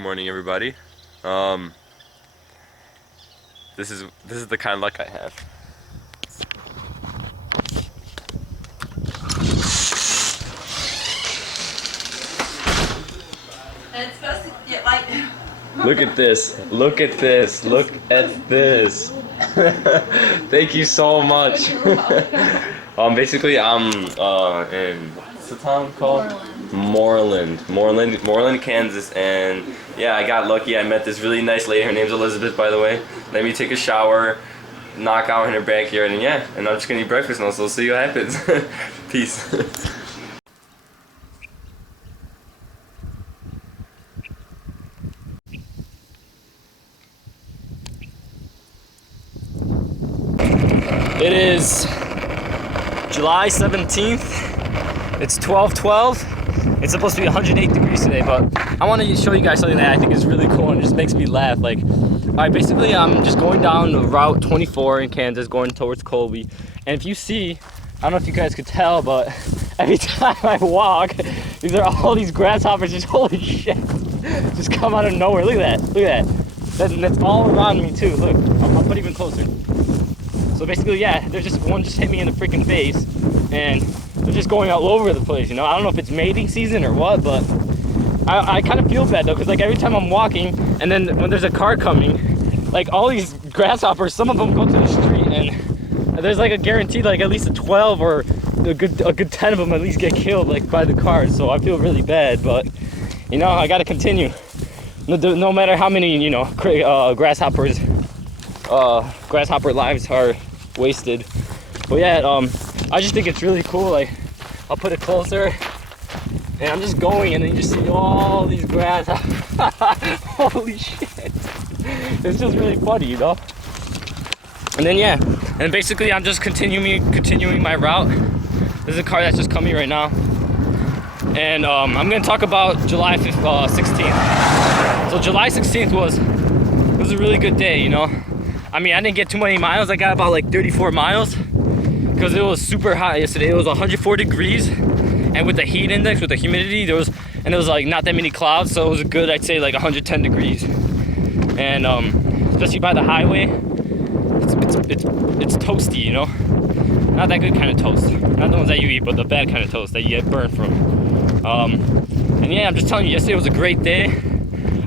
Good morning, everybody. This is the kind of luck I have. And it's supposed to get like. Look at this. Look at this. Look at this. Thank you so much. Basically, I'm in what's the town called? Moreland, Kansas, and yeah, I got lucky. I met this really nice lady. Her name's Elizabeth, by the way. Let me take a shower, knock out in her backyard, and yeah, and I'm just gonna eat breakfast now. So we'll see what happens. Peace. It is July 17th. It's 12:12. It's supposed to be 108 degrees today, but I want to show you guys something that I think is really cool and it just makes me laugh. Like, alright, basically I'm just going down Route 24 in Kansas, going towards Colby. And if you see, I don't know if you guys could tell, but every time I walk, these are all these grasshoppers. Just holy shit, just come out of nowhere. Look at that. Look at that. That's all around me too. Look, I'll put even closer. So basically, yeah, one just hit me in the freaking face, and they're just going all over the place, you know? I don't know if it's mating season or what, but I kind of feel bad though, because like every time I'm walking, and then when there's a car coming, like all these grasshoppers, some of them go to the street, and there's like a guaranteed like at least a 12 or a good 10 of them at least get killed like by the cars. So I feel really bad, but you know, I gotta continue. No matter how many, you know, grasshopper lives are wasted. But yeah, I just think it's really cool. Like, I'll put it closer, and I'm just going, and then you just see all these grasshoppers. Holy shit! It's just really funny, you know. And then yeah, and basically I'm just continuing my route. There's a car that's just coming right now, and I'm gonna talk about July 16th. So July 16th was a really good day, you know. I mean, I didn't get too many miles. I got about like 34 miles because it was super hot yesterday. It was 104 degrees, and with the heat index, with the humidity, there was like not that many clouds, so it was a good, I'd say like 110 degrees. And especially by the highway, it's toasty, you know. Not that good kind of toast, not the ones that you eat, but the bad kind of toast that you get burned from. And yeah, I'm just telling you, yesterday was a great day.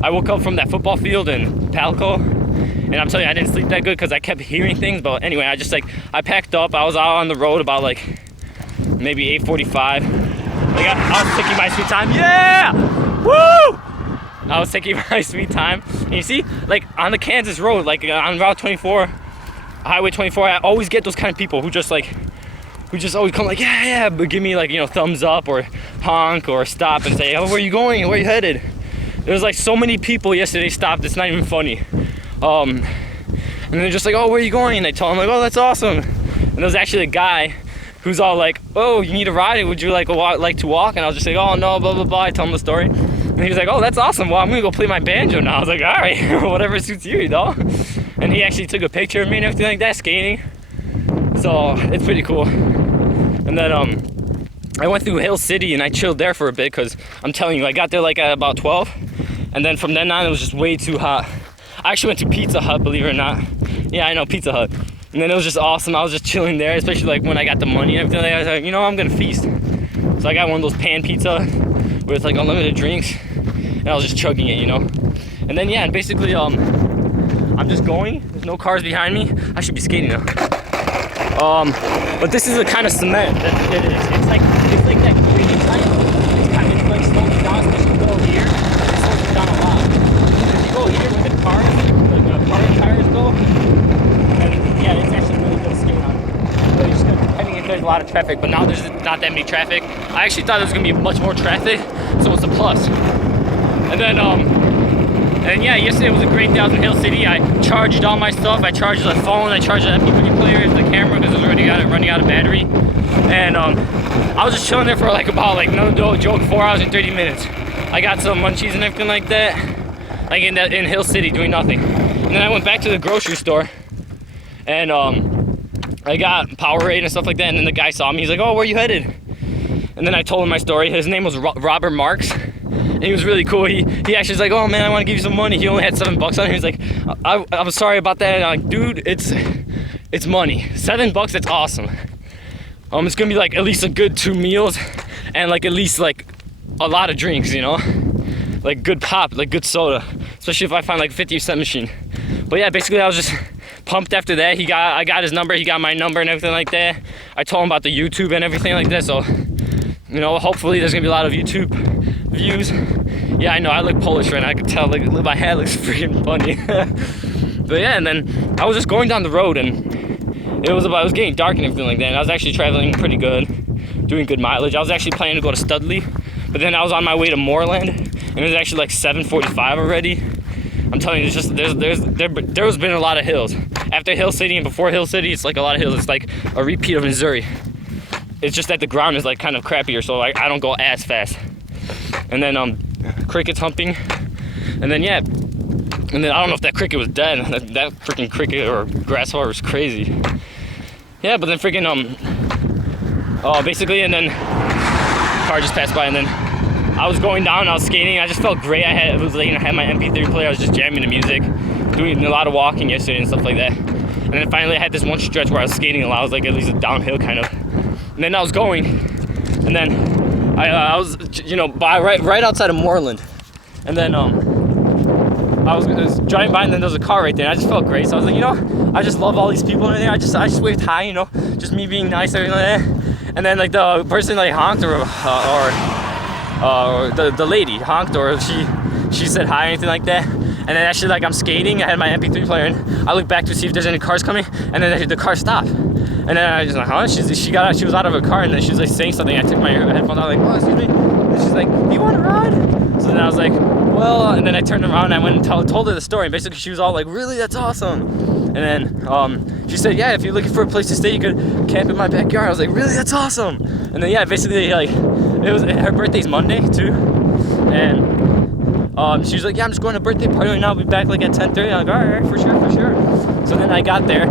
I woke up from that football field in Palco, and I'm telling you, I didn't sleep that good because I kept hearing things. But anyway, I packed up. I was out on the road about like maybe 8:45. Like I was taking my sweet time. Yeah! Woo! I was taking my sweet time. And you see, like on the Kansas road, like on Route 24, Highway 24, I always get those kind of people who just always come like, yeah, but give me like, you know, thumbs up or honk or stop and say, oh, where are you going? Where are you headed? There was like so many people yesterday stopped. It's not even funny. And they're just like, oh, where are you going? And I tell them like, oh, that's awesome. And there was actually a guy who's all like, oh, you need a ride? Would you like to walk? And I was just like, oh no, blah blah blah. I tell him the story, and he was like, oh, that's awesome. Well, I'm gonna go play my banjo now. I was like, all right, whatever suits you, you know. And he actually took a picture of me and everything like that, skating. So it's pretty cool. And then I went through Hill City and I chilled there for a bit because I'm telling you, I got there like at about 12, and then from then on it was just way too hot. I actually went to Pizza Hut, believe it or not. Yeah, I know, Pizza Hut. And then it was just awesome. I was just chilling there, especially like when I got the money and everything. I was like, you know, I'm gonna feast. So I got one of those pan pizza with like unlimited drinks, and I was just chugging it, you know. And then yeah, and basically I'm just going. There's no cars behind me. I should be skating now. But this is the kind of cement that it is. It's like that green type. It's like slowing down, especially if you go here. It slows it down a lot. If you go here with the cars, the car tires go, and yeah, it's actually really good to skate on. But just depending if there's a lot of traffic, but now there's not that many traffic. I actually thought there was gonna be much more traffic, so it's a plus. And then and yeah, yesterday was a great day. I was in Hill City. I charged all my stuff. I charged the phone. I charged the MP3 player, the camera, because it was already running out of battery. And I was just chilling there for like about like no joke 4 hours and 30 minutes. I got some munchies and everything like that, like in Hill City, doing nothing. And then I went back to the grocery store, and I got Powerade and stuff like that. And then the guy saw me. He's like, "Oh, where are you headed?" And then I told him my story. His name was Robert Marks. he was really cool. He actually was like, oh man, I want to give you some money. He only had $7 on him. He was like, I'm sorry about that. And I'm like, dude, it's money. $7, that's awesome. It's gonna be like at least a good 2 meals and like at least like a lot of drinks, you know, like good pop, like good soda, especially if I find like a 50-cent machine. But yeah, basically I was just pumped after that. I got his number, he got my number and everything like that. I told him about the YouTube and everything like that, so you know, hopefully there's gonna be a lot of YouTube views. Yeah, I know I look Polish right now. I could tell, like my hair looks freaking funny. But yeah, and then I was just going down the road and it was getting dark and everything like that. And I was actually traveling pretty good, doing good mileage. I was actually planning to go to Studley, but then I was on my way to Moorland, and it was actually like 7:45 already. I'm telling you, it's just there's been a lot of hills. After Hill City and before Hill City, it's like a lot of hills. It's like a repeat of Missouri. It's just that the ground is like kind of crappier, so like I don't go as fast. And then crickets humping, and then yeah, and then I don't know if that cricket was dead. That freaking cricket or grasshopper was crazy. Yeah, but then freaking basically, and then car just passed by, and then I was going down, I was skating, I just felt great. I had my MP3 player, I was just jamming the music, doing a lot of walking yesterday and stuff like that. And then finally I had this one stretch where I was skating a lot. I was like at least a downhill kind of. And then I was going, and then I was, you know, by right outside of Moorland. And then I was driving by, and then there was a car right there, and I just felt great. So I was like, you know, I just love all these people in there. I just waved hi, you know, just me being nice, everything like that. And then like the person like honked or the lady honked, or she said hi or anything like that. And then actually, like, I'm skating, I had my MP3 player, and I look back to see if there's any cars coming, and then the car stopped. And then I was like, huh? She got out, she was out of her car, and then she was like saying something. I took my headphones out, like, oh, excuse me. And she's like, do you want to ride? So then I was like, well, and then I turned around and I went and told her the story. And basically she was all like, really, that's awesome. And then she said, yeah, if you're looking for a place to stay, you could camp in my backyard. I was like, really, that's awesome. And then yeah, basically like, her birthday's Monday too. And she was like, yeah, I'm just going to a birthday party right now. I'll be back like at 10:30. I'm like, all right, for sure. So then I got there.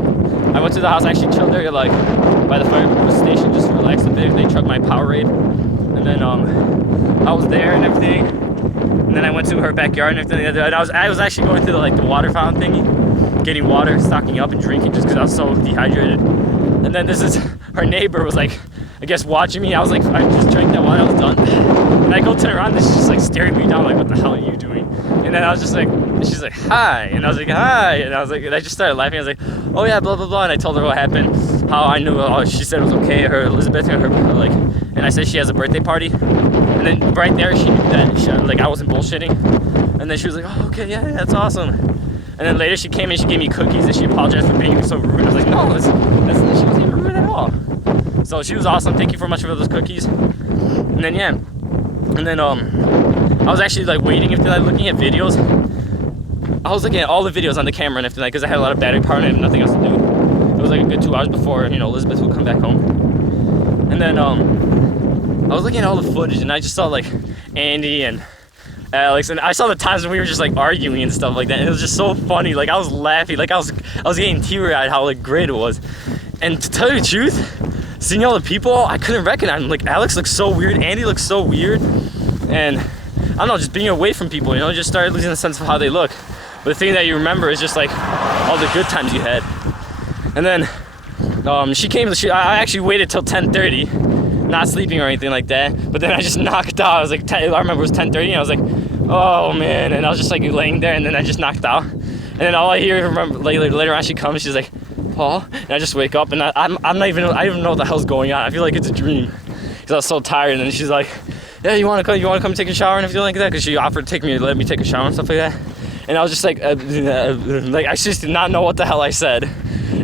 I went to the house. I actually chilled there like by the fire station just to relax a bit. They trucked my Powerade. And then I was there and everything. And then I went to her backyard and everything. And I was actually going to the water fountain thingy, getting water, stocking up and drinking just because I was so dehydrated. And then her neighbor was like, I guess watching me. I was like, I just drank that water, I was done. And I go turn around and she's just like staring me down like, what the hell are you doing? And then I was just like, she's like, hi. And I was like, hi. And I was like, and I just started laughing. I was like, oh yeah, blah, blah, blah. And I told her what happened, how I knew, she said it was okay. Her Elizabeth and her like, and I said she has a birthday party. And then right there, she knew that, like, I wasn't bullshitting. And then she was like, oh, okay, yeah, that's awesome. And then later she came and she gave me cookies and she apologized for being so rude. I was like, no, she wasn't even rude at all. So she was awesome. Thank you so much for those cookies. And then yeah, and then I was actually like waiting if they're like looking at videos. I was looking at all the videos on the camera and everything, like, because I had a lot of battery power and I had nothing else to do. It was like a good 2 hours before, you know, Elizabeth would come back home. And then I was looking at all the footage and I just saw like Andy and Alex, and I saw the times when we were just like arguing and stuff like that, and it was just so funny. Like I was laughing, like I was getting teary-eyed how like great it was. And to tell you the truth, seeing all the people, I couldn't recognize them. Like Alex looks so weird, Andy looks so weird, and I don't know, just being away from people, you know, just started losing the sense of how they look. But the thing that you remember is just like all the good times you had. And then she came. I actually waited till 10:30, not sleeping or anything like that. But then I just knocked out. I was like, I remember it was 10:30, and I was like, oh man. And I was just like laying there, and then I just knocked out. And then all I hear, remember later on, she comes. She's like, Paul, and I just wake up, and I don't even know what the hell's going on. I feel like it's a dream because I was so tired. And then she's like, yeah, you want to come take a shower and everything like that? Because she offered to let me take a shower and stuff like that. And I was just like I just did not know what the hell I said.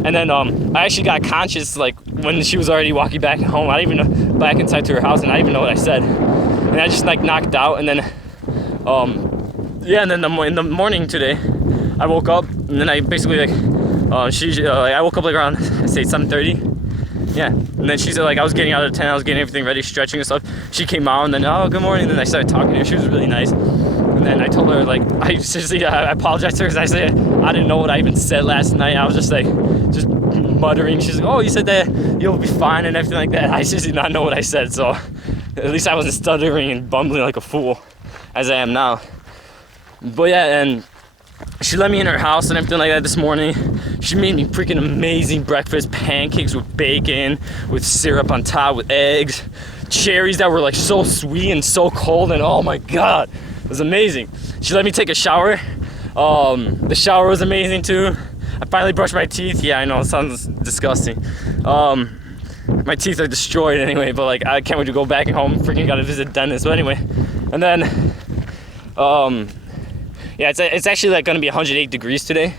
And then I actually got conscious like when she was already walking back home. I didn't even know, back inside to her house, and I didn't even know what I said. And I just like knocked out. And then and then in the morning today, I woke up, and then I basically I woke up like around, I say 7:30. Yeah, and then she said like I was getting out of the tent, I was getting everything ready, stretching and stuff. She came out, and then oh, good morning. And then I started talking to her. She was really nice. And then I told her like I apologized to her because I said I didn't know what I even said last night. I was just like muttering. She's like, oh, you said that you'll be fine and everything like that. I just did not know what I said, so at least I wasn't stuttering and bumbling like a fool. as I am now. But yeah, and she let me in her house and everything like that this morning. She made me freaking amazing breakfast, pancakes with bacon, with syrup on top, with eggs, cherries that were like so sweet and so cold, and oh my god, it was amazing. She let me take a shower. The shower was amazing too. I finally brushed my teeth. Yeah, I know, it sounds disgusting. My teeth are destroyed anyway, but like I can't wait to go back home. Freaking gotta visit dentist. But anyway, and then yeah, it's actually like gonna be 108 degrees today.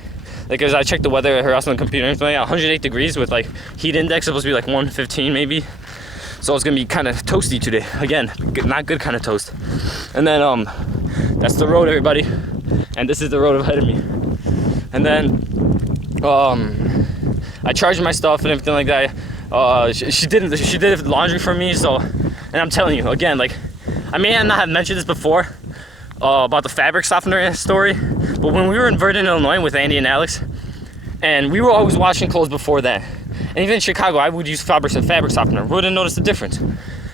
Like, as I checked the weather at her house on the computer and everything, 108 degrees with like heat index supposed to be like 115 maybe. So it's gonna be kind of toasty today. Again, not good kind of toast. And then that's the road, everybody. And this is the road ahead of me. And then I charged my stuff and everything like that. She did laundry for me. So, and I'm telling you again, like, I may not have mentioned this before about the fabric softener story, but when we were in Verdun, Illinois with Andy and Alex, and we were always washing clothes before that, and even in Chicago I would use fabric softener, wouldn't notice the difference.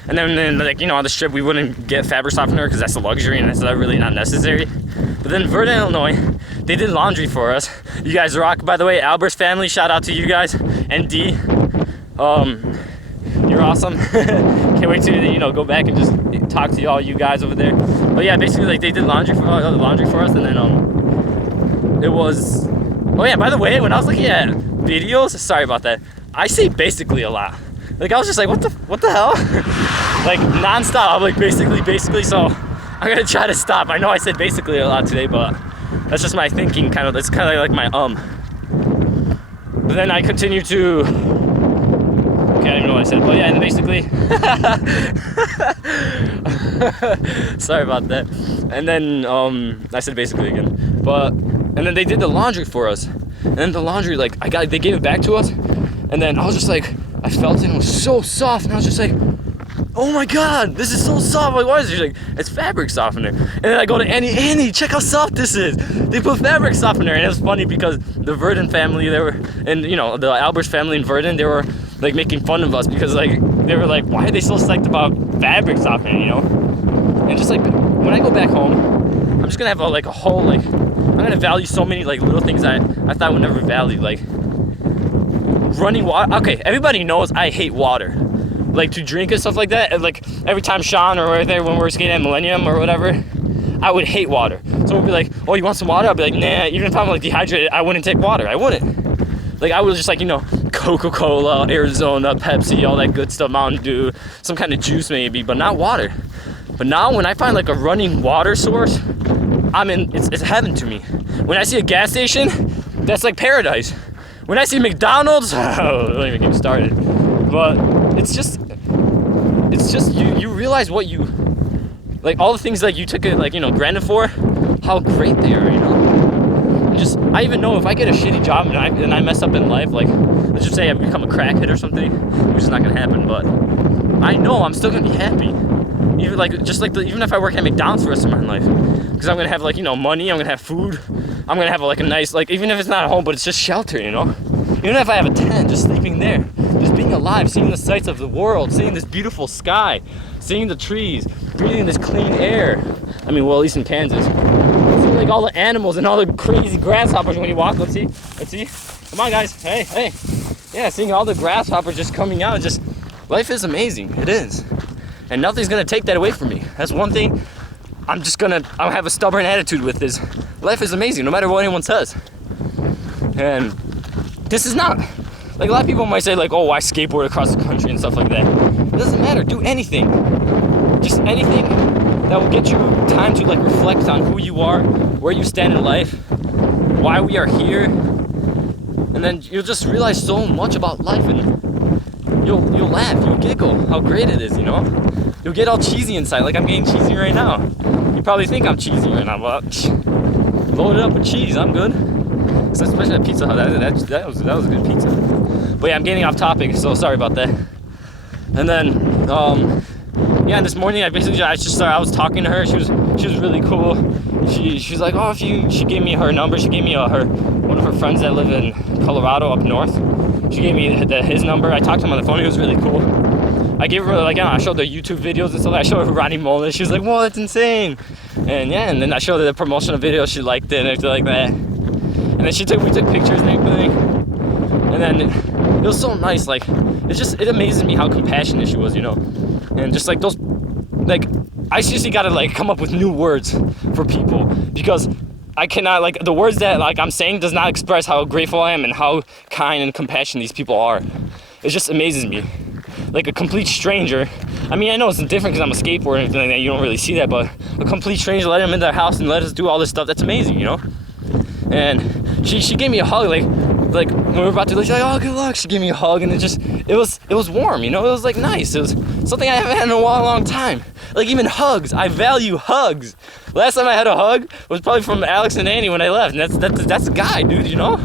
And then like, you know, on the strip we wouldn't get fabric softener because that's a luxury and that's really not necessary. But then in Verdun, Illinois, they did laundry for us. You guys rock, by the way. Albert's family, shout out to you guys. And D, you're awesome. Can't wait to, you know, go back and just talk to all you guys over there. But yeah, basically like they did laundry for us, and then it was, oh yeah, by the way, when I was looking at videos, sorry about that, I say basically a lot. Like, I was just like, what the hell? Like, non-stop. I'm like, basically, so I'm gonna try to stop. I know I said basically a lot today, but that's just my thinking, kind of. That's kind of like my But then I continue to, okay, I don't even know what I said, but yeah, and basically, sorry about that. And then I said basically again, but, and then they did the laundry for us, and then the laundry, like, they gave it back to us, and then I was just like, I felt it and it was so soft, and I was just like, oh my god, this is so soft. Like, why is it? She's like, it's fabric softener. And then I go to Annie, check how soft this is. They put fabric softener, and it was funny because the Verdun family, they were, and you know, the Albert's family in Verdun, they were like making fun of us because like they were like, why are they so psyched about fabric softener, you know? And just like when I go back home, I'm just gonna have a whole, like, I'm gonna value so many like little things I thought I would never value, like running water. Okay, everybody knows I hate water, like to drink and stuff like that. And like every time Sean or right there when we were skating at Millennium or whatever, I would hate water. Someone would be like, oh, you want some water? I'd be like, nah. Even if I'm like dehydrated, I wouldn't take water. I wouldn't. Like, I was just like, you know, Coca-Cola, Arizona, Pepsi, all that good stuff, Mountain Dew, some kind of juice maybe, but not water. But now when I find like a running water source, it's heaven to me. When I see a gas station, that's like paradise. When I see McDonald's, oh, don't even get me started. But it's just you realize what you, like, all the things that you took it, like, you know, granted for, how great they are, you know. Just, I even know if I get a shitty job and I mess up in life, like, let's just say I become a crackhead or something, which is not gonna happen, but I know I'm still gonna be happy. Even like, just like even if I work at McDonald's for the rest of my life, because I'm gonna have, like, you know, money, I'm gonna have food, I'm gonna have like a nice, like, even if it's not a home, but it's just shelter, you know. Even if I have a tent, just sleeping there, just being alive, seeing the sights of the world, seeing this beautiful sky, seeing the trees, breathing this clean air. I mean, well, at least in Kansas. Seeing like all the animals and all the crazy grasshoppers when you walk. Let's see. Come on, guys. Hey. Yeah, seeing all the grasshoppers just coming out. Just, life is amazing. It is. And nothing's gonna take that away from me. That's one thing I'll have a stubborn attitude with, is life is amazing, no matter what anyone says. And this is not, like, a lot of people might say, like, oh, I skateboard across the country and stuff like that. It doesn't matter. Do anything. Just anything that will get you time to, like, reflect on who you are, where you stand in life, why we are here. And then you'll just realize so much about life, and you'll laugh, you'll giggle how great it is, you know? You'll get all cheesy inside, like I'm getting cheesy right now. You probably think I'm cheesy right now, but load it up with cheese, I'm good. So especially at Pizza Hut, that was a good pizza. But yeah, I'm getting off topic, so sorry about that. And then, yeah, this morning I was talking to her. She was really cool. She's like, oh, she gave me her number. She gave me one of her friends that live in Colorado up north. She gave me his number. I talked to him on the phone. He was really cool. I gave her, like, I showed her YouTube videos and stuff. I showed her Ronnie Mullen. She was like, whoa, that's insane. And yeah, and then I showed her the promotional video. She liked it and everything like that. And then we took pictures and everything. And then it was so nice. Like, it amazes me how compassionate she was, you know. And just like those, like, I seriously gotta like come up with new words for people, because I cannot, like, the words that like I'm saying does not express how grateful I am and how kind and compassionate these people are. It just amazes me. Like a complete stranger. I mean, I know it's different because I'm a skateboarder and everything like that. You don't really see that, but a complete stranger, let him in their house and let us do all this stuff. That's amazing, you know. And she gave me a hug, like when we were about to leave. She's like, "Oh, good luck." She gave me a hug, and it was warm, you know. It was like nice. It was something I haven't had in a long time. Like even hugs, I value hugs. Last time I had a hug was probably from Alex and Annie when I left, and that's a guy, dude, you know.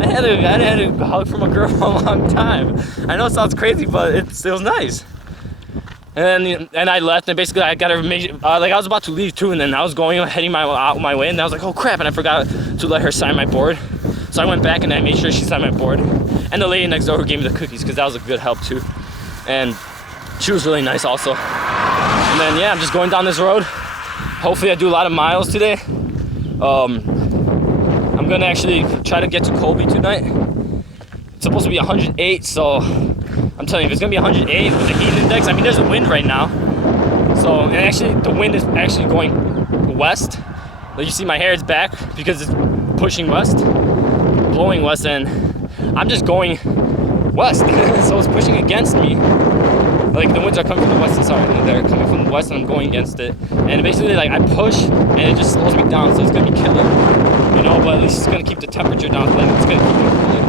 I hadn't had a hug from a girl for a long time. I know it sounds crazy, but it was nice. And I left, and basically I got to like I was about to leave too, and then I was heading my way, and I was like, oh crap, and I forgot to let her sign my board. So I went back and I made sure she signed my board. And the lady next door who gave me the cookies, because that was a good help too. And she was really nice also. And then yeah, I'm just going down this road. Hopefully I do a lot of miles today. I'm gonna actually try to get to Colby tonight. It's supposed to be 108, so I'm telling you, if it's gonna be 108 with the heat index, I mean, there's a wind right now. So, and actually, the wind is actually going west. Like you see, my hair is back because it's pushing west, blowing west, and I'm just going west. So it's pushing against me. Like the winds are coming from the west, they're coming from the west, and I'm going against it. And basically, like I push, and it just slows me down, so it's gonna be killer. You know, but at least it's gonna keep the temperature down, so it's gonna keep me cooler.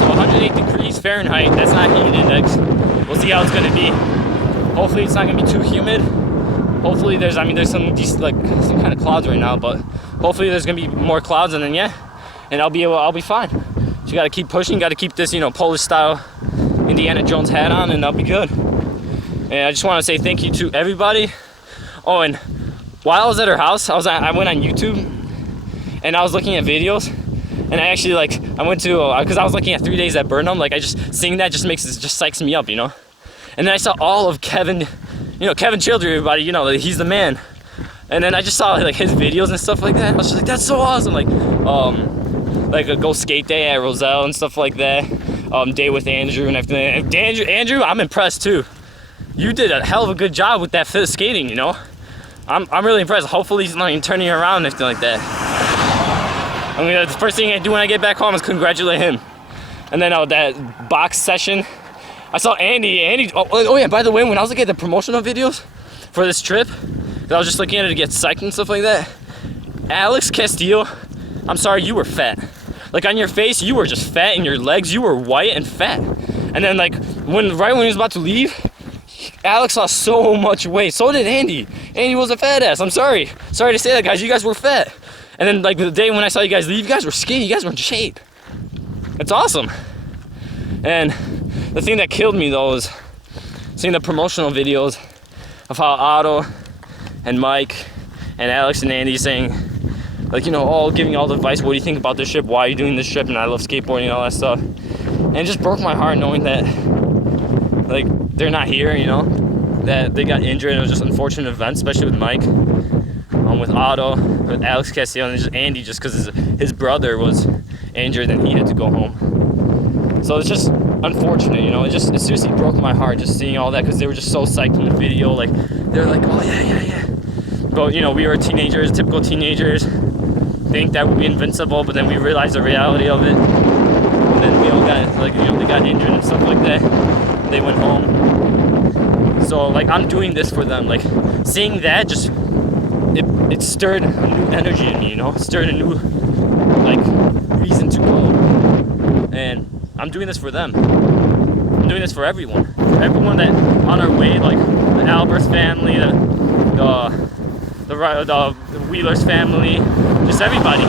So 108 degrees Fahrenheit, that's not heat index. We'll see how it's gonna be. Hopefully it's not gonna be too humid. Hopefully there's some kind of clouds right now, but hopefully there's gonna be more clouds, and then yeah, and I'll be fine. So you gotta keep pushing, gotta keep this, you know, Polish style Indiana Jones hat on, and I'll be good. And I just wanna say thank you to everybody. Oh, and while I was at her house, I went on YouTube and I was looking at videos. And I actually I went to, because I was looking at 3 days at Burnham, like seeing that just psychs me up, you know. And then I saw all of Kevin, you know, Kevin Children, everybody, you know, he's the man. And then I just saw like his videos and stuff like that. I was just like, that's so awesome. Like a go skate day at Roselle and stuff like that. Day with Andrew and everything. Andrew, I'm impressed too. You did a hell of a good job with that skating, you know. I'm really impressed. Hopefully he's not turning around and everything like that. I mean, the first thing I do when I get back home is congratulate him. And then that box session, I saw Andy. Oh yeah, by the way, when I was looking at the promotional videos for this trip, I was just looking at it to get psyched and stuff like that. Alex Castile, I'm sorry, you were fat. Like on your face, you were just fat, and your legs, you were white and fat. And then right when he was about to leave, Alex lost so much weight. So did Andy. Andy was a fat ass. I'm sorry to say that, guys. You guys were fat. And then the day when I saw you guys leave, you guys were skinny. You guys were in shape. It's awesome. And the thing that killed me though was seeing the promotional videos of how Otto and Mike and Alex and Andy saying, like, you know, all giving all the advice. What do you think about this trip? Why are you doing this trip? And I love skateboarding and all that stuff. And it just broke my heart knowing that, like, they're not here, you know, that they got injured. And it was just unfortunate events, especially with Mike. With Otto, with Alex Castile, and just Andy, just because his brother was injured and he had to go home. So it's just unfortunate, you know. It seriously broke my heart just seeing all that, because they were just so psyched in the video. Like, they're like, oh yeah. But you know, we were teenagers, typical teenagers, think that we'd be invincible, but then we realized the reality of it. And then we all got they got injured and stuff like that. They went home. So I'm doing this for them. Like, seeing that just. It stirred a new energy in me, you know, stirred a new, reason to go. And I'm doing this for them. I'm doing this for everyone that on our way, like the Alberts family, the Wheelers family, just everybody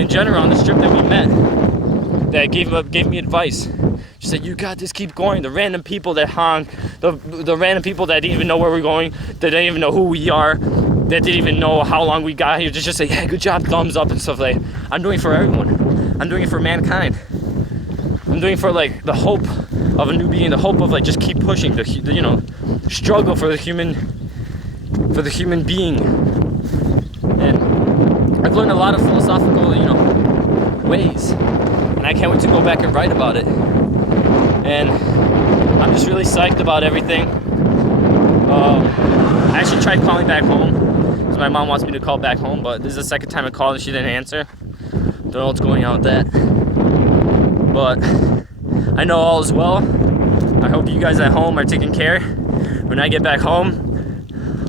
in general on this trip that we met that gave me advice. She said, you got this, keep going. The random people that hung, the random people that didn't even know where we're going, that didn't even know who we are, that didn't even know how long we got here, just say, yeah, good job, thumbs up and stuff like that. I'm doing it for everyone. I'm doing it for mankind. I'm doing it for the hope of a new being, the hope of just keep pushing, the struggle for the human being. I've learned a lot of philosophical, you know, ways, and I can't wait to go back and write about it. And I'm just really psyched about everything. I actually tried calling back home because my mom wants me to call back home, but this is the second time I called and she didn't answer. Don't know what's going on with that, but I know all is well. I hope you guys at home are taking care. When I get back home,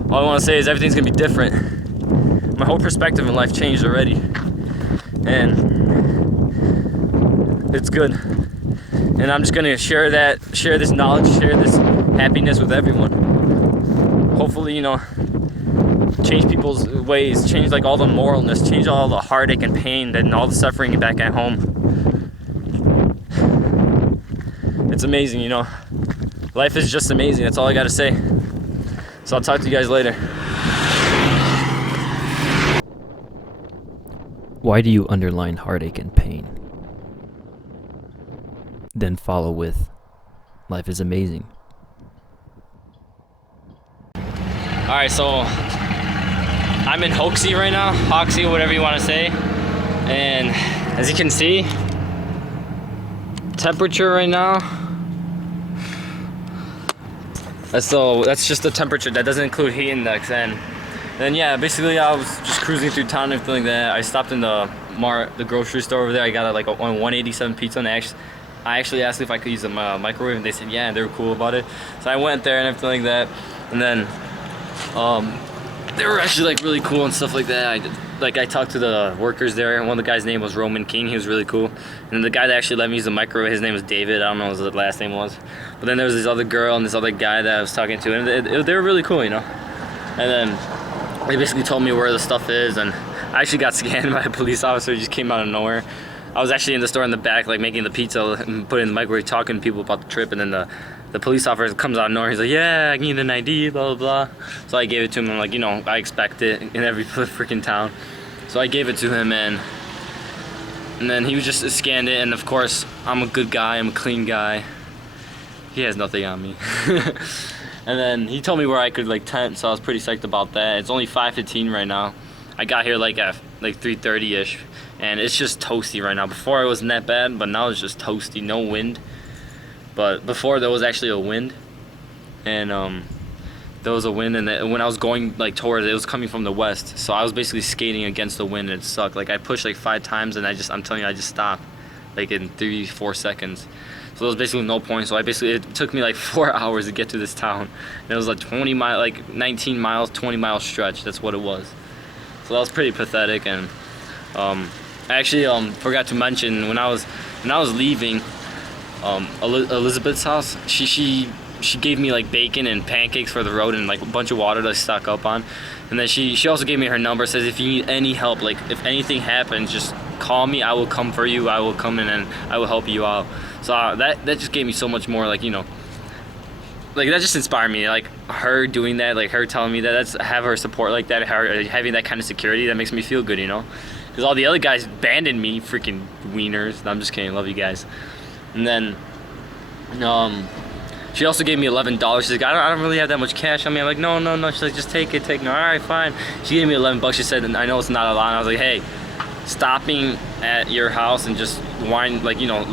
all I want to say is everything's gonna be different. My whole perspective in life changed already, and it's good. And I'm just gonna share this knowledge, share this happiness with everyone. Hopefully, you know, change people's ways, change like all the moralness, change all the heartache and pain and all the suffering back at home. It's amazing, you know. Life is just amazing. That's all I gotta say. So I'll talk to you guys later. Why do you underline heartache and pain? Then follow with, life is amazing. Alright, so I'm in Hoxie right now, Hoxie, whatever you want to say. And as you can see, temperature right now, that's just the temperature. That doesn't include heat index. And then yeah, basically I was just cruising through town and everything like that. I stopped in the grocery store over there. I got like a 187 pizza, and I actually asked if I could use a microwave, and they said yeah, and they were cool about it. So I went there and everything like that, and then they were actually like really cool and stuff like that. I talked to the workers there, and one of the guys' name was Roman King. He was really cool. And the guy that actually let me use the microwave, his name was David. I don't know what his last name was. But then there was this other girl and this other guy that I was talking to, and they were really cool, you know. And then they basically told me where the stuff is, and I actually got scanned by a police officer. He just came out of nowhere. I was actually in the store in the back, like making the pizza and putting it in the microwave, talking to people about the trip, and then the police officer comes out of nowhere. He's like, yeah, I need an ID, blah, blah, blah. So I gave it to him. I'm like, you know, I expect it in every freaking town. So I gave it to him, and then he just scanned it, and of course, I'm a good guy, I'm a clean guy. He has nothing on me. And then he told me where I could like tent, so I was pretty psyched about that. It's only 5:15 right now. I got here like at like 3:30-ish, and it's just toasty right now. Before it wasn't that bad, but now it's just toasty, no wind. But before there was actually a wind, and there was a wind, and when I was going like towards it, it was coming from the west. So I was basically skating against the wind, and it sucked. Like I pushed like 5 times, and I'm telling you, I just stopped like in 3-4 seconds. So there was basically no point. So it took me like 4 hours to get to this town. And it was like 19 miles, 20-mile stretch. That's what it was. So that was pretty pathetic. And I actually forgot to mention when I was leaving Elizabeth's house, she gave me like bacon and pancakes for the road and like a bunch of water to stock up on. And then she also gave me her number. Says if you need any help, like if anything happens, just call me. I will come for you. I will come in and I will help you out. So that just gave me so much more, like, you know, like that just inspired me. Like her doing that, like her telling me that, have her support like that, her having that kind of security, that makes me feel good, you know. Because all the other guys abandoned me, freaking wieners. No, I'm just kidding. Love you guys. And then she also gave me $11. She's like, I don't really have that much cash on me. I'm like, no. She's like, just take it. No, all right, fine. She gave me $11. She said, I know it's not a lot. And I was like, hey, stopping at your house and just like, you know,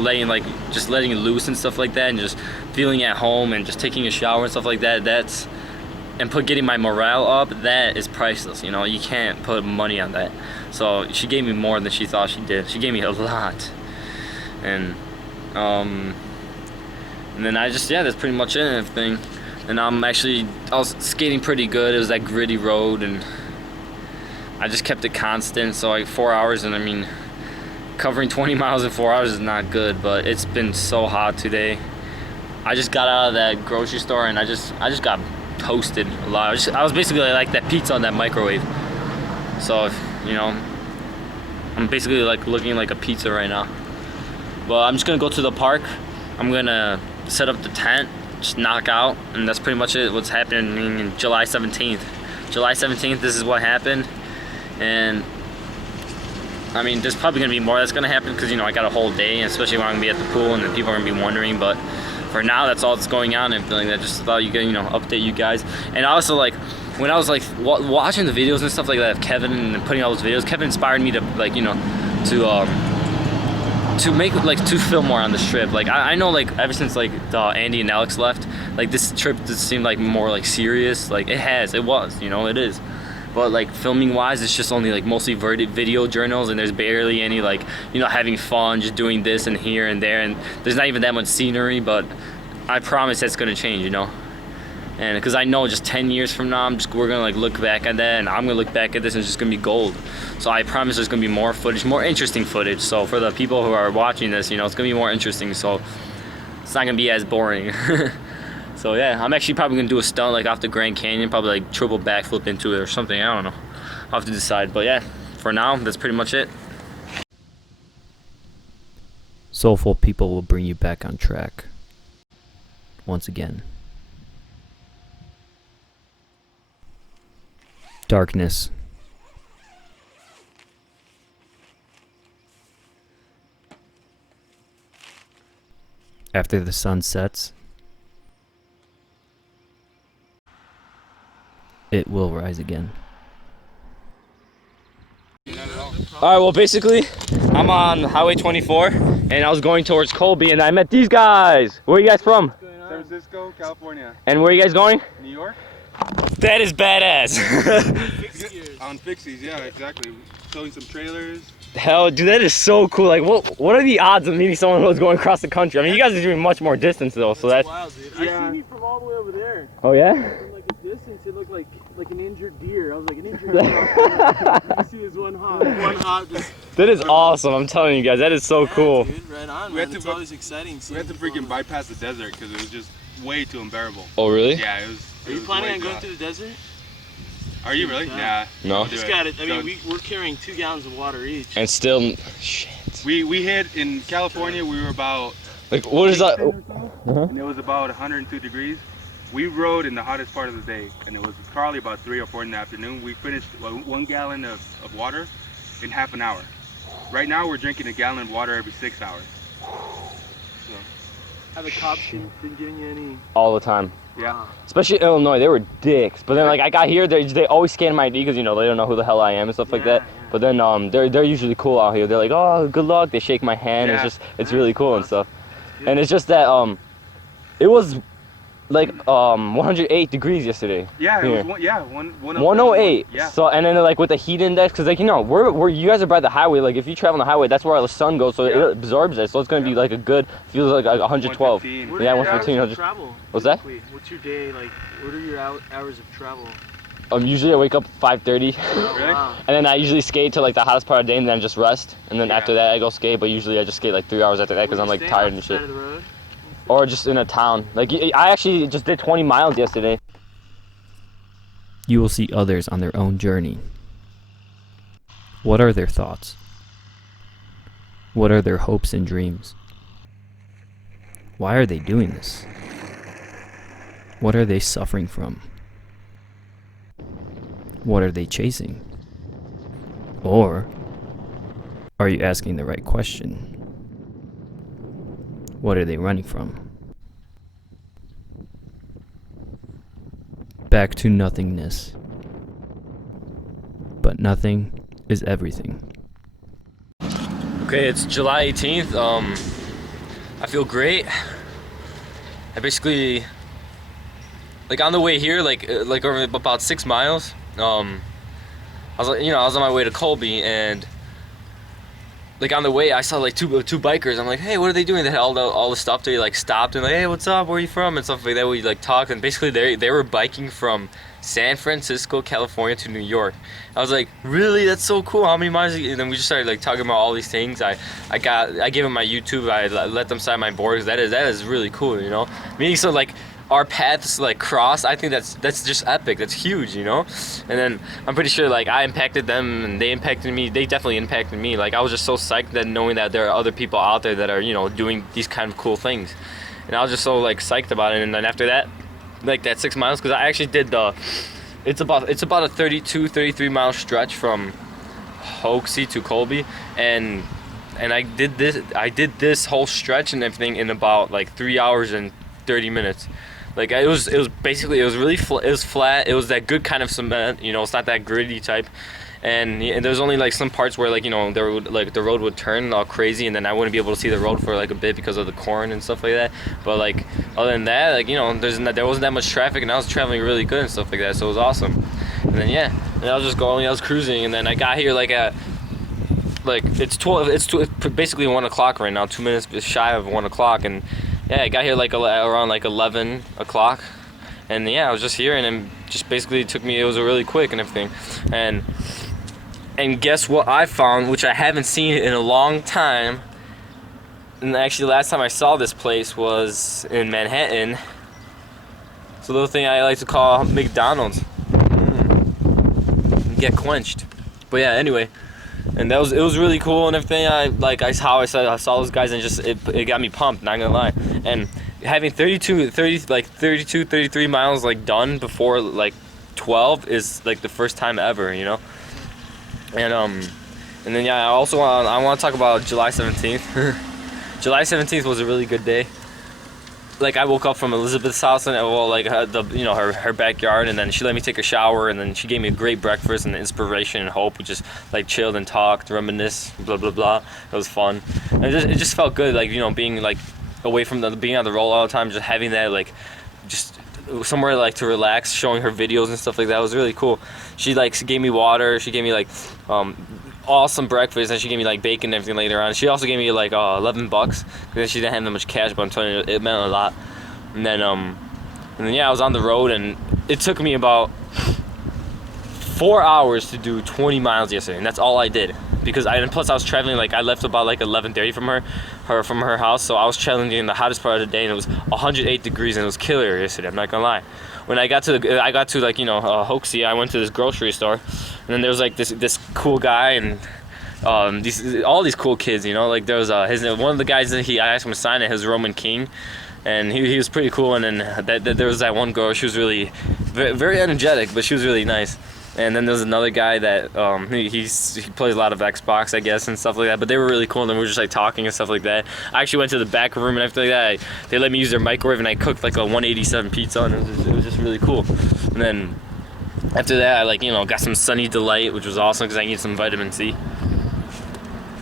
just letting it loose and stuff like that, and just feeling at home and just taking a shower and stuff like that, getting my morale up, that is priceless, you know. You can't put money on that. So she gave me more than she thought she did. She gave me a lot. And then that's pretty much it and everything. And I was skating pretty good. It was that gritty road, and I just kept it constant. So like 4 hours, and I mean, covering 20 miles in 4 hours is not good, but it's been so hot today. I just got out of that grocery store, and I just got toasted a lot. I was basically like that pizza on that microwave. So, you know, I'm basically like looking like a pizza right now. Well, I'm just gonna go to the park. I'm gonna set up the tent, just knock out, and that's pretty much it. What's happening in July 17th. July 17th, this is what happened. And I mean, there's probably gonna be more that's gonna happen, because, you know, I got a whole day, especially when I'm gonna be at the pool, and then people are gonna be wondering. But for now, that's all that's going on, and feeling that just thought you could, you know, update you guys. And also, like, when I was like watching the videos and stuff like that of Kevin and putting all those videos, Kevin inspired me to like, you know, to make like to film more on this trip. Like I know like ever since like Andy and Alex left, like this trip just seemed like more like serious. Like it was, you know, it is. But like filming wise, it's just only like mostly video journals, and there's barely any like, you know, having fun, just doing this and here and there, and there's not even that much scenery. But I promise that's gonna change, you know. And because I know just 10 years from now, we're gonna like look back at that, and I'm gonna look back at this, and it's just gonna be gold. So I promise there's gonna be more footage, more interesting footage. So for the people who are watching this, you know, it's gonna be more interesting. So it's not gonna be as boring. So yeah, I'm actually probably gonna do a stunt like off the Grand Canyon, probably like triple backflip into it or something. I don't know. I'll have to decide. But yeah, for now, that's pretty much it. Soulful people will bring you back on track. Once again. Darkness. After the sun sets, it will rise again. All right, well, basically, I'm on Highway 24, and I was going towards Colby, and I met these guys. Where are you guys from? San Francisco, California. And where are you guys going? New York? That is badass. On Fixies, yeah, exactly. Towing some trailers. Hell, dude, that is so cool. Like, what are the odds of meeting someone who's going across the country? I mean, you guys are doing much more distance, though, so that's... wild, dude. Yeah. I seen you from all the way over there. Oh, yeah? From like a distance, it looked like an injured deer. I was like, an injured deer. You can see this one hop just... That is awesome. I'm telling you guys, that is so cool. Dude, right on, We man. had to It's go- always exciting. We had to freaking bypass the desert because it was just way too unbearable. Oh, really? Yeah, it was. Are you planning on going through the desert? Are you really? Yeah. Nah. No. don't do Just it. got it. I mean, Don't. we're carrying 2 gallons of water each. And still, shit. We hit in California. We were about. Like, what is that? 10 or so, and it was about 102 degrees. We rode in the hottest part of the day, and it was probably about 3 or 4 in the afternoon. We finished 1 gallon of water in half an hour. Right now, we're drinking a gallon of water every 6 hours. So, Have the cops been giving you any? All the time. yeah. Especially in Illinois, they were dicks. But then, like, I got here, they always scan my ID because, you know, they don't know who the hell I am and stuff like that. Yeah, yeah. But then they're usually cool out here. They're like, oh, good luck. They shake my hand. Yeah. It's really cool and stuff. And it's just that it was like 108 degrees yesterday. Yeah, it Here. was 108. 108. Yeah. So and then like with the heat index, because like, you know, we're you guys are by the highway. Like if you travel on the highway, that's where all the sun goes, so Yeah. it absorbs it. So it's gonna be like a good, feels like 112. 115. What are Yeah, your 115, hours of 100. travel? What's that? Wait, what's your day like? What are your hours of travel? Usually I wake up 5:30, Oh, Really? wow. and then I usually skate to like the hottest part of the day, and then just rest. And then Yeah. after that I go skate. But usually I just skate like 3 hours after that because I'm like Staying tired off and the shit. side of the road? Or just in a town. Like I actually just did 20 miles yesterday. You will see others on their own journey. What are their thoughts? What are their hopes and dreams? Why are they doing this? What are they suffering from? What are they chasing? Or are you asking the right question? What are they running from? Back to nothingness. But nothing is everything. Okay, it's July 18th. I feel great. I basically, like on the way here, like over about 6 miles. I was like, you know, I was on my way to Colby, and like on the way, I saw like two bikers. I'm like, hey, what are they doing? They had all the stuff. They like stopped and like, hey, what's up? Where are you from? And stuff like that. We like talked, and basically they were biking from San Francisco, California to New York. I was like, really? That's so cool. How many miles? And then we just started like talking about all these things. I gave them my YouTube. I let them sign my boards. That is really cool, you know. Meaning so like our paths like cross. I think that's just epic. That's huge, you know. And then I'm pretty sure like I impacted them and they impacted me. They definitely impacted me. Like I was just so psyched that knowing that there are other people out there that are, you know, doing these kind of cool things. And I was just so like psyched about it. And then after that, like that 6 miles, because I actually did it's about a 33 mile stretch from Hoxie to Colby, and I did this whole stretch and everything in about like 3 hours and 30 minutes. Like it was basically, it was really it was flat. It was that good kind of cement, you know. It's not that gritty type. And there's only like some parts where like, you know, there would like the road would turn all crazy, and then I wouldn't be able to see the road for like a bit because of the corn and stuff like that. But like other than that, like, you know, there wasn't that much traffic, and I was traveling really good and stuff like that, so it was awesome. And then yeah, and I was just going, I was cruising, and then I got here like at like it's basically 1 o'clock right now, 2 minutes shy of 1 o'clock, and yeah, I got here like around like 11 o'clock, and yeah, I was just here, and then just basically it was really quick and everything. And guess what I found, which I haven't seen in a long time. And actually, last time I saw this place was in Manhattan. It's a little thing I like to call McDonald's. Get quenched. But yeah, anyway, and it was really cool and everything. I saw those guys, and just it got me pumped. Not gonna lie. And having 33 miles like done before like 12 is like the first time ever, you know. And then yeah, I want to talk about July 17th. July 17th was a really good day. Like I woke up from Elizabeth's house, and well, like her backyard, and then she let me take a shower, and then she gave me a great breakfast and inspiration and hope. We just like chilled and talked, reminisced, blah blah blah. It was fun, and it just felt good, like, you know, being like away from being on the roll all the time, just having that like just somewhere like to relax, showing her videos and stuff like that. It was really cool. She like gave me water, she gave me like awesome breakfast, and she gave me like bacon and everything later on. She also gave me like $11 because she didn't have that much cash, but I'm telling you, it meant a lot. And then yeah, I was on the road, and it took me about 4 hours to do 20 miles yesterday, and that's all I did. Because plus I was traveling, like I left about like 11:30 from her house, so I was traveling in the hottest part of the day, and it was 108 degrees, and it was killer yesterday. I'm not gonna lie. When I got to like, you know, Hoxie, I went to this grocery store, and then there was like this cool guy, and all these cool kids, you know. Like there was one of the guys that I asked him to sign it, his Roman King, and he was pretty cool. And then there was that one girl, she was really very, very energetic, but she was really nice. And then there's another guy that he plays a lot of Xbox, I guess, and stuff like that. But they were really cool, and we were just like talking and stuff like that. I actually went to the back room and everything like that. They let me use their microwave, and I cooked like a 187 pizza, and it was just really cool. And then after that, I like, you know, got some Sunny Delight, which was awesome because I needed some vitamin C.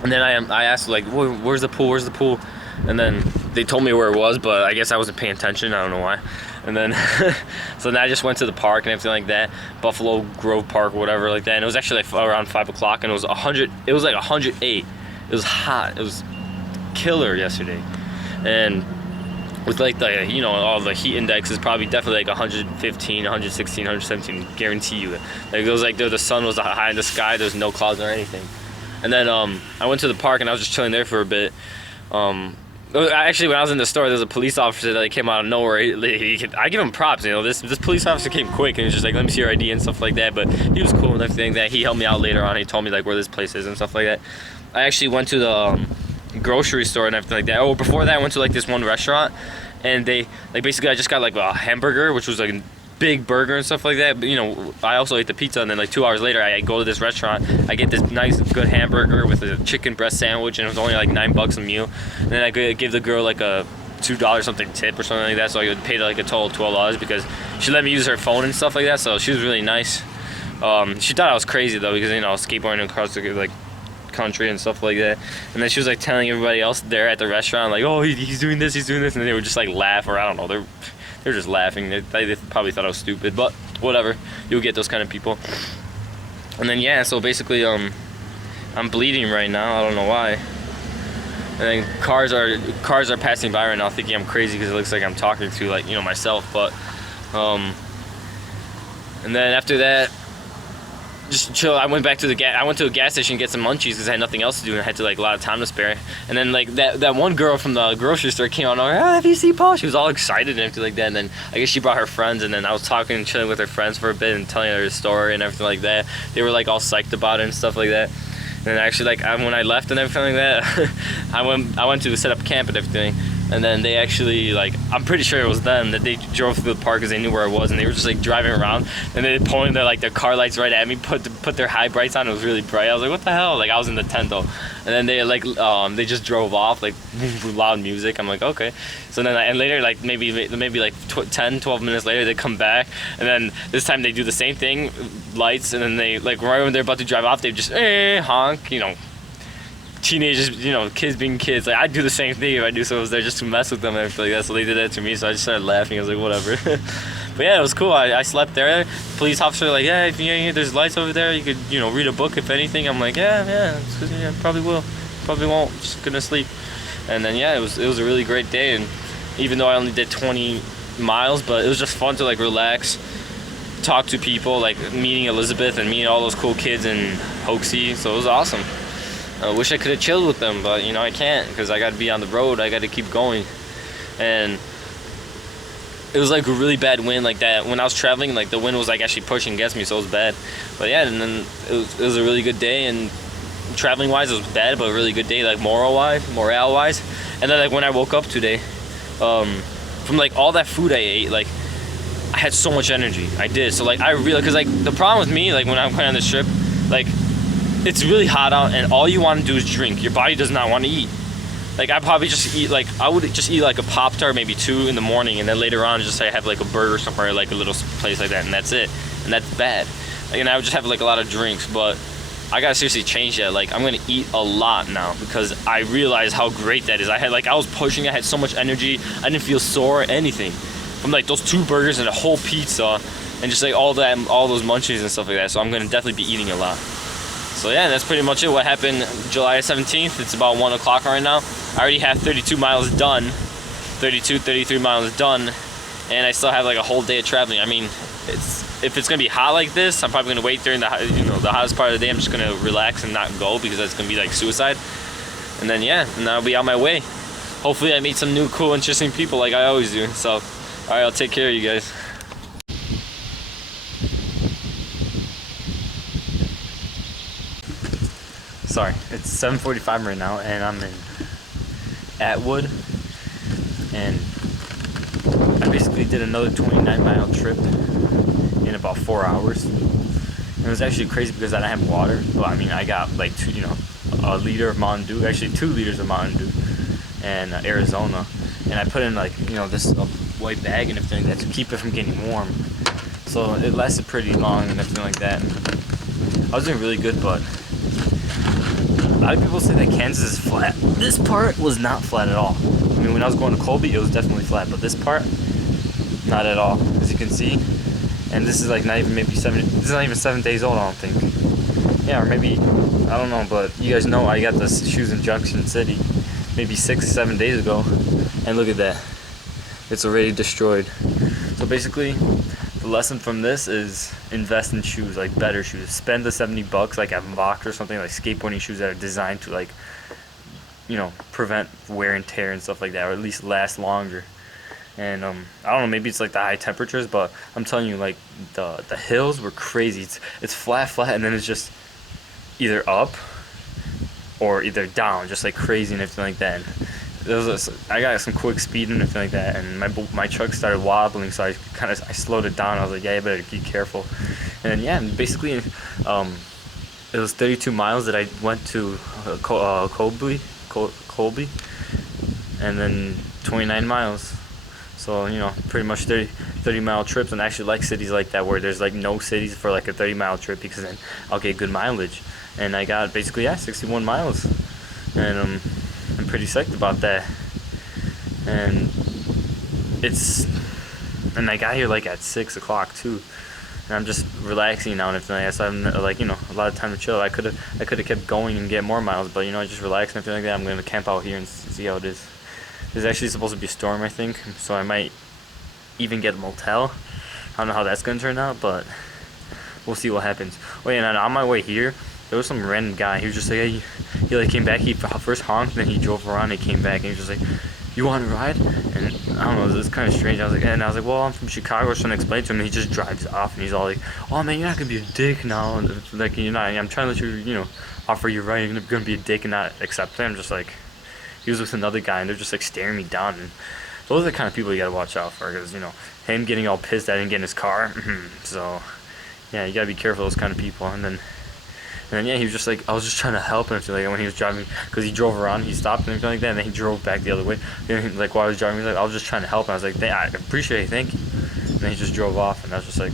And then I asked like, where's the pool? Where's the pool? And then they told me where it was, but I guess I wasn't paying attention. I don't know why. And then, so then I just went to the park and everything like that, Buffalo Grove Park, whatever like that. And it was actually like around 5 o'clock, and it was 100. It was like 108. It was hot. It was killer yesterday, and with like the, you know, all the heat index is probably definitely like 115, 116, 117. Guarantee you. Like it was like the sun was high in the sky. There's no clouds or anything. And then I went to the park, and I was just chilling there for a bit. Actually, when I was in the store, there was a police officer that came out of nowhere. I give him props, you know. This police officer came quick, and he was just like, let me see your ID and stuff like that. But he was cool and everything. That he helped me out later on. He told me like where this place is and stuff like that. I actually went to the grocery store and everything like that. Oh, before that, I went to like this one restaurant, and they like basically I just got like a hamburger, which was like a big burger and stuff like that. But you know, I also ate the pizza, and then like 2 hours later, I go to this restaurant. I get this nice, good hamburger with a chicken breast sandwich, and it was only like $9 a meal. And then I give the girl like a $2 something tip or something like that, so I would pay like a total of $12 because she let me use her phone and stuff like that. So she was really nice. She thought I was crazy though, because, you know, I was skateboarding across the like country and stuff like that. And then she was like telling everybody else there at the restaurant like, oh, he's doing this, and they would just like laugh, or I don't know, they're just laughing. They probably thought I was stupid, but whatever. You'll get those kind of people. And then yeah, so basically I'm bleeding right now. I don't know why. And then cars are passing by right now, thinking I'm crazy because it looks like I'm talking to, like, you know, myself. But and then after that, just chill. I went to a gas station to get some munchies because I had nothing else to do, and I had to like a lot of time to spare. And then like that one girl from the grocery store came out and have you seen Paul? She was all excited and everything like that. And then I guess she brought her friends, and then I was talking and chilling with her friends for a bit and telling her the story and everything like that. They were like all psyched about it and stuff like that. And then actually, like when I left and everything like that, I went to set up camp and everything. And then they actually, like, I'm pretty sure it was them that they drove through the park because they knew where I was, and they were just like driving around, and they pointing their car lights right at me, put their high brights on. It was really bright. I was like, what the hell? Like, I was in the tent though, and then they like they just drove off like with loud music. I'm like, okay. So then and later, like maybe like 10-12 minutes later, they come back, and then this time they do the same thing, lights, and then they like right when they're about to drive off, they just honk, you know. Teenagers, you know, kids being kids. Like, I'd do the same thing if I knew someone was there just to mess with them and everything like that. So they did that to me, so I just started laughing. I was like, whatever. But yeah, it was cool. I slept there. Police officer like, yeah, if you there's lights over there, you could, you know, read a book if anything. I'm like, yeah, probably will. Probably won't. Just gonna sleep. And then yeah, it was a really great day. And even though I only did 20 miles, but it was just fun to like relax, talk to people, like meeting Elizabeth and meeting all those cool kids in Hoaxie. So it was awesome. I wish I could have chilled with them, but you know I can't because I got to be on the road. I got to keep going, and it was like a really bad wind like that. When I was traveling, like the wind was like actually pushing against me, so it was bad. But yeah, and then it was a really good day, and traveling wise it was bad, but a really good day, like morale wise. And then like when I woke up today, from like all that food I ate, like I had so much energy. I did. So like I realized, because like the problem with me, like when I'm going on this trip, like it's really hot out and all you want to do is drink. Your body does not want to eat. Like I probably just eat, like I would just eat like a Pop-Tart, maybe 2 in the morning, and then later on just say I have like a burger somewhere, like a little place like that, and that's it. And that's bad. And I would just have like a lot of drinks, but I gotta seriously change that. Like I'm gonna eat a lot now because I realize how great that is. I was pushing, I had so much energy, I didn't feel sore or anything. From like those 2 burgers and a whole pizza and just like all those munchies and stuff like that. So I'm gonna definitely be eating a lot. So yeah, that's pretty much it. What happened July 17th. It's about 1 o'clock right now. I already have 32 miles done, 33 miles done, and I still have like a whole day of traveling. I mean, if it's gonna be hot like this, I'm probably gonna wait during the hottest part of the day. I'm just gonna relax and not go because that's gonna be like suicide. And then yeah, and I'll be on my way. Hopefully I meet some new cool, interesting people like I always do. So, all right, I'll take care of you guys. Sorry, it's 7:45 right now, and I'm in Atwood, and I basically did another 29-mile trip in about 4 hours. And it was actually crazy because I didn't have water. Well, I mean, I got like a liter of Mountain Dew, actually 2 liters of Mountain Dew, and Arizona, and I put in like this white bag and everything like that to keep it from getting warm. So it lasted pretty long and everything like that. I was doing really good, but a lot of people say that Kansas is flat. This part was not flat at all. I mean, when I was going to Colby, it was definitely flat, but this part, not at all, as you can see. And this is like not even this is not even 7 days old, I don't think. Yeah, or maybe, I don't know, but you guys know I got the shoes in Junction City maybe 6-7 days ago, and look at that. It's already destroyed. So basically, the lesson from this is invest in shoes, like better shoes. Spend the $70 like at Vox or something, like skateboarding shoes that are designed to like, prevent wear and tear and stuff like that, or at least last longer. And I don't know, maybe it's like the high temperatures, but I'm telling you, like the hills were crazy. It's flat, and then it's just either up or either down, just like crazy and everything like that. I got some quick speed and everything like that, and my truck started wobbling, so I slowed it down. I was like, yeah, you better be careful. And then yeah, basically, it was 32 miles that I went to Colby, and then 29 miles. So pretty much 30-mile trips, and I actually like cities like that where there's like no cities for like a 30-mile trip, because then I'll get good mileage. And I got basically 61 miles, and I'm pretty psyched about that. And I got here like at 6 o'clock too, and I'm just relaxing now and everything like that. So I'm like a lot of time to chill. I could have kept going and get more miles, but I just relax and everything like that. I'm gonna camp out here and see how it is. There's actually supposed to be a storm, I think, so I might even get a motel. I don't know how that's gonna turn out, but we'll see what happens. Oh yeah, and on my way here, there was some random guy. He was just like, he like came back. He first honked, then he drove around. And he came back, and he was just like, "You want to ride?" And I don't know, it was kind of strange. I was like, "Well, I'm from Chicago." I was trying to explain to him, and he just drives off, and he's all like, "Oh man, you're not gonna be a dick now." And like, you're not. I'm trying to let you, offer you a ride. You're gonna be a dick and not accept it. I'm just like, he was with another guy, and they're just like staring me down. And those are the kind of people you gotta watch out for, because, you know, him getting all pissed that I didn't get in his car. So yeah, you gotta be careful of those kind of people. And then yeah, he was just like, I was just trying to help him. Like when he was driving, because he drove around, he stopped and everything like that, and then he drove back the other way. And like while I was driving, he was like, I was just trying to help him. I was like, I appreciate it, thank you. And then he just drove off, and I was just like,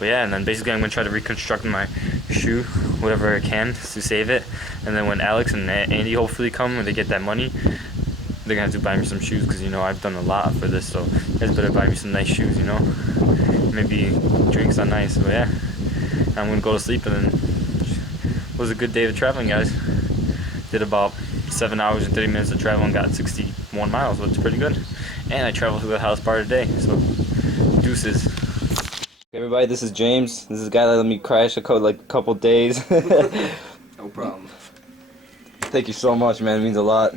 but yeah. And then basically I'm gonna try to reconstruct my shoe, whatever I can, to save it. And then when Alex and Andy hopefully come and they get that money, they're gonna have to buy me some shoes, because, you know, I've done a lot for this, so you guys better buy me some nice shoes, you know. Maybe drinks on ice. But yeah, I'm gonna go to sleep, and then it was a good day of traveling, guys. Did about 7 hours and 30 minutes of travel and got 61 miles, which is pretty good. And I traveled to the house part of the day, so deuces. Hey everybody, this is James. This is the guy that let me crash a couple days. No problem. Thank you so much, man. It means a lot.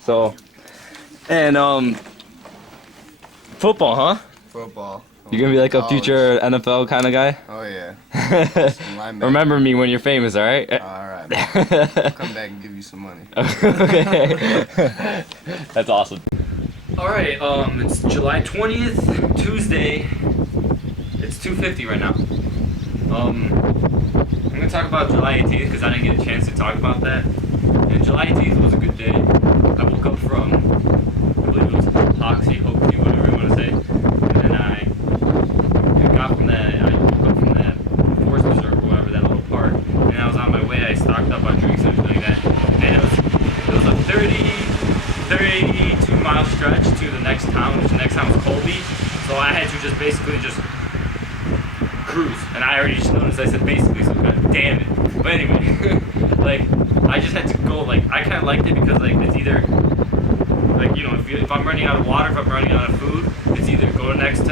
So, and football, huh? Football. You're gonna be like a future NFL kind of guy? Oh yeah. Remember me when you're famous, alright? Alright, I'll come back and give you some money. Okay. That's awesome. Alright, it's July 20th, Tuesday. It's 2:50 right now. I'm gonna talk about July 18th because I didn't get a chance to talk about that. And July 18th was a good day. I woke up from, I believe it was Hoxie, whatever you want to say. And then I got from that, I woke up from that forest reserve or whatever, that little park. And I was on my way, I stocked up on drinks and everything like that. And it was a 32 mile stretch to the next town, which the next town was Colby. So I had to just basically just cruise. And I already just noticed I said basically, so god damn it. But anyway, like, I just had to go, like, I kind of liked it because, like, it's either, like, you know, if I'm running out of water, if I'm running out of food, it's either go to next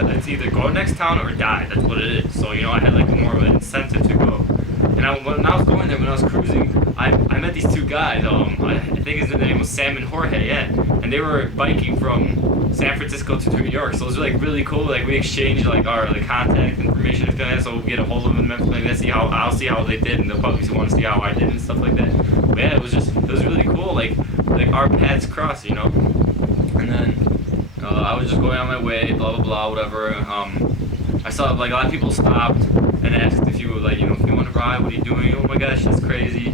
town or die. That's what it is. So, you know, I had, like, more of an incentive to go. And when I was going there, when I was cruising, I met these two guys. I think his name was Sam and Jorge, yeah. And they were biking from San Francisco to New York. So it was, like, really cool. Like, we exchanged, like, our contact information and stuff like that. So we'll get a hold of them and everything like that. I'll see how they did, and they'll probably want to see how I did and stuff like that. But yeah, it was really cool. Like our paths crossed, you know. And then I was just going on my way, blah blah blah, whatever. I saw, like, a lot of people stopped and asked if you were, like, you know, if you want to ride, what are you doing? Oh my gosh, that's crazy.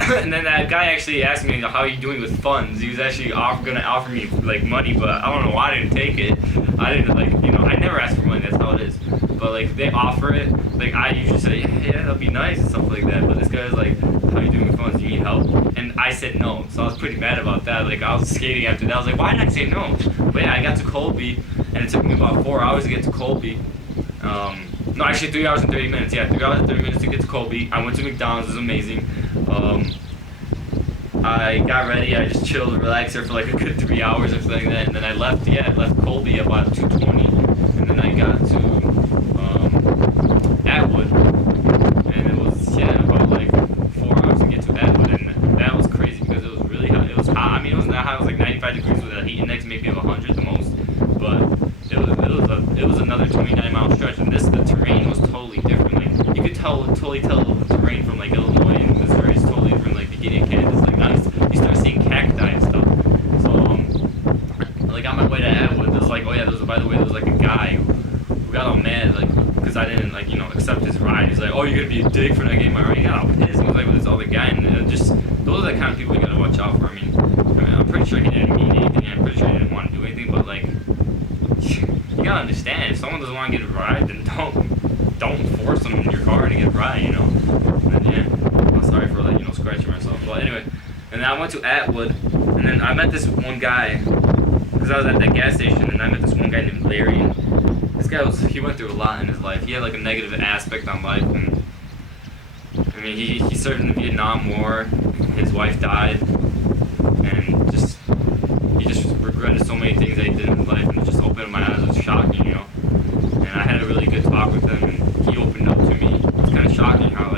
And then that guy actually asked me, how are you doing with funds? He was actually gonna offer me, like, money, but I don't know why I didn't take it. I didn't, like, you know, I never ask for money, that's how it is. But, like, they offer it, like, I usually say, yeah, that'd be nice and stuff like that. But this guy was like, how are you doing with funds? Do you need help? And I said no, so I was pretty mad about that. Like, I was skating after that. I was like, why did I say no? But yeah, I got to Colby, and it took me about 4 hours to get to Colby. No, actually 3 hours and 30 minutes. Yeah, 3 hours and 30 minutes to get to Colby. I went to McDonald's. It was amazing. I got ready. I just chilled and relaxed there for like a good 3 hours or something like that. And then I left. Yeah, I left Colby about 2:20, and then I got to Atwood, and it was about like 4 hours to get to Atwood, and that was crazy because it was really hot. It was hot. I mean, it was not hot. It was like 95 degrees with a heat index maybe of 100 the most, but it was another 29-mile stretch, and the terrain was totally different. Like, you could totally tell the terrain from like Illinois and Missouri is totally different. Like beginning of Kansas, like now you start seeing cacti and stuff. So like on my way to Atwood, there's like, oh yeah, by the way, there was like a guy who got all mad, like, because I didn't, like, you know, accept his ride. He's like, oh, you're gonna be a dick for not getting my ride. He got all pissed. I was like, with this other guy, and those are the kind of people you gotta watch out for. I mean, I'm pretty sure he didn't mean anything. I'm pretty sure he didn't want to do anything, but like, you gotta understand, if someone doesn't want to get a ride, then don't force them in your car to get a ride, you know. And yeah, I'm sorry for, like, you know, scratching myself. But anyway, and then I went to Atwood, and then I met this one guy, because I was at that gas station, and I met this one guy named Larry. And this guy he went through a lot in his life. He had like a negative aspect on life, and I mean, he served in the Vietnam War. His wife died, and he just regretted so many things that he did in his life, and it just opened my eyes. It was shocking, you know. And I had a really good talk with him, and he opened up to me. It's kind of shocking how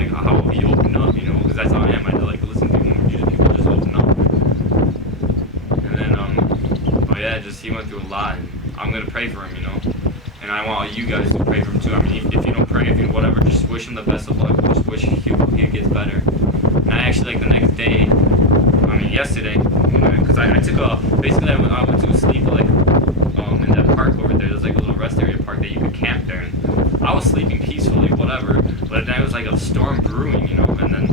he opened up, you know, because that's how I am. I like to listen to people. People just open up. And then oh yeah, he went through a lot, and I'm gonna pray for him, you know. And I want all you guys to pray for him too. I mean, if you don't pray, if you whatever, just wish him the best of luck. Just wish he gets better. And I actually, like, the next day, I mean, yesterday, because I took basically I went to sleep like in that park over there. There's like a little rest area park that you could camp there, and I was sleeping peacefully, whatever. But then it was like a storm brewing, you know, and then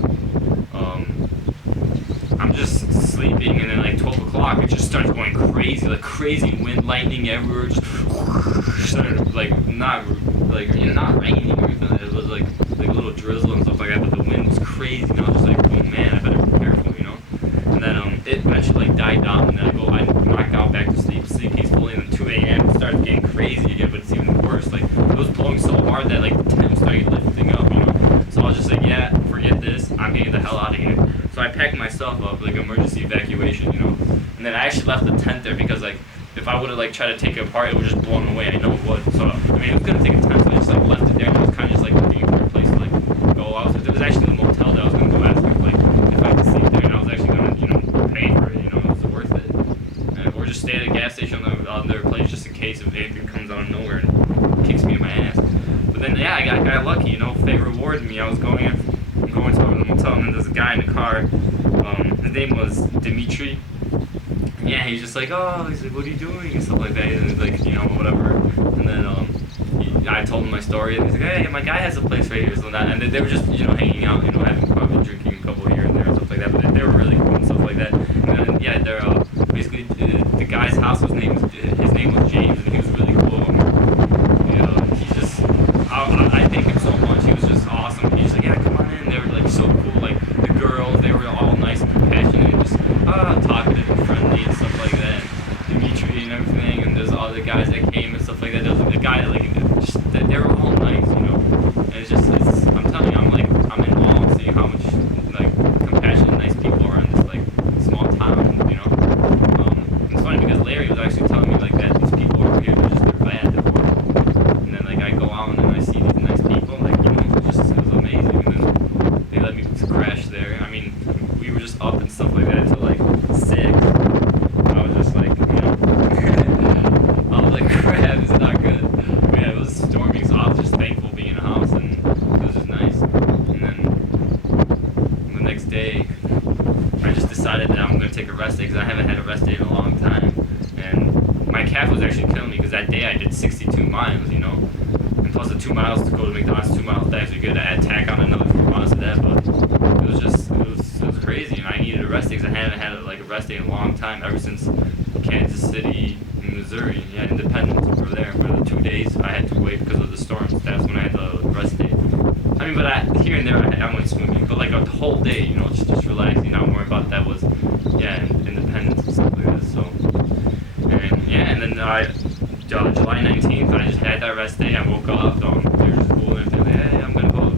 I'm just sleeping, and then like 12 o'clock, it just starts going crazy, like crazy wind, lightning everywhere, just started like not raining or anything. It was like a little drizzle and stuff like that, but the wind was crazy, and I was just like, oh man, I better be careful, you know. And then it eventually like died down, and then I knocked out back to sleep peacefully, and then 2 a.m. it started getting crazy again, but it's even worse. Like it was blowing so hard that like the tent started lifting up, you know. So I was just like, yeah, forget this, I'm getting the hell out of here. So I packed myself up, like emergency evacuation, you know. And then I actually left the tent there because like if I would have like tried to take it apart, it would just blown away. I know it would. So I mean, it was gonna take a time, so I just like left it there, and I was kind of just like looking for a place to like go. It was actually the motel that I was gonna go ask like if I could sleep there, and I was actually gonna pay for it. You know, it was worth it. Or just stay at a gas station on their place just in case if anything comes out of nowhere and kicks me in my ass. But then yeah, I got lucky. You know, fate rewarded me. I was going to the motel, and then there's a guy in the car. His name was Dimitri. Yeah, he's just like, oh, he's like, what are you doing, and stuff like that, and he's like, whatever. And then I told him my story, and he's like, hey, my guy has a place right here, so that, and they were just, hanging out, having probably drinking a couple here and there and stuff like that, but they were really cool and stuff like that. And then, yeah, they're basically the guy's house his name was James, and he was really cool. He's just, I thank him so much. He was just awesome. He's like, yeah, come on in. They were like so cool, like the girls, they were all nice and compassionate, and just talkative and friendly and stuff like that. Dimitri and everything, and there's all the guys that came and stuff like that. There was a guy that they were all nice, And it's I'm telling you, I'm in awe seeing how much like compassionate, nice people are in this like small town, It's funny because Larry was actually telling me like that these people over here, they're bad, they're horrible. And then like I go out and then I see these nice people, like it was amazing. And then they let me crash there. I mean, we were just up and stuff like that until like 6. I was just like, I was like, crap, this is not good. But yeah, it was storming, so I was just thankful being in a house, and it was just nice. And then the next day, I just decided that I'm going to take a rest day, because I haven't had a rest day in a long time. And my calf was actually killing me, because that day I did 62 miles, And plus the 2 miles to go to McDonald's, 2 miles back, so you could tack on another 4 miles to that, but it was crazy, and I needed a rest day because I haven't had a rest day in a long time, ever since Kansas City, Missouri. Yeah, Independence over there. For the 2 days I had to wait because of the storms. That's when I had the rest day. I mean, but here and there I went swimming, but like a whole day, just relaxing, not worrying about that was, Independence and stuff like that. So, and yeah, and then July 19th, I just had that rest day. I woke up, they were just cool, and they're like, hey, I'm gonna go.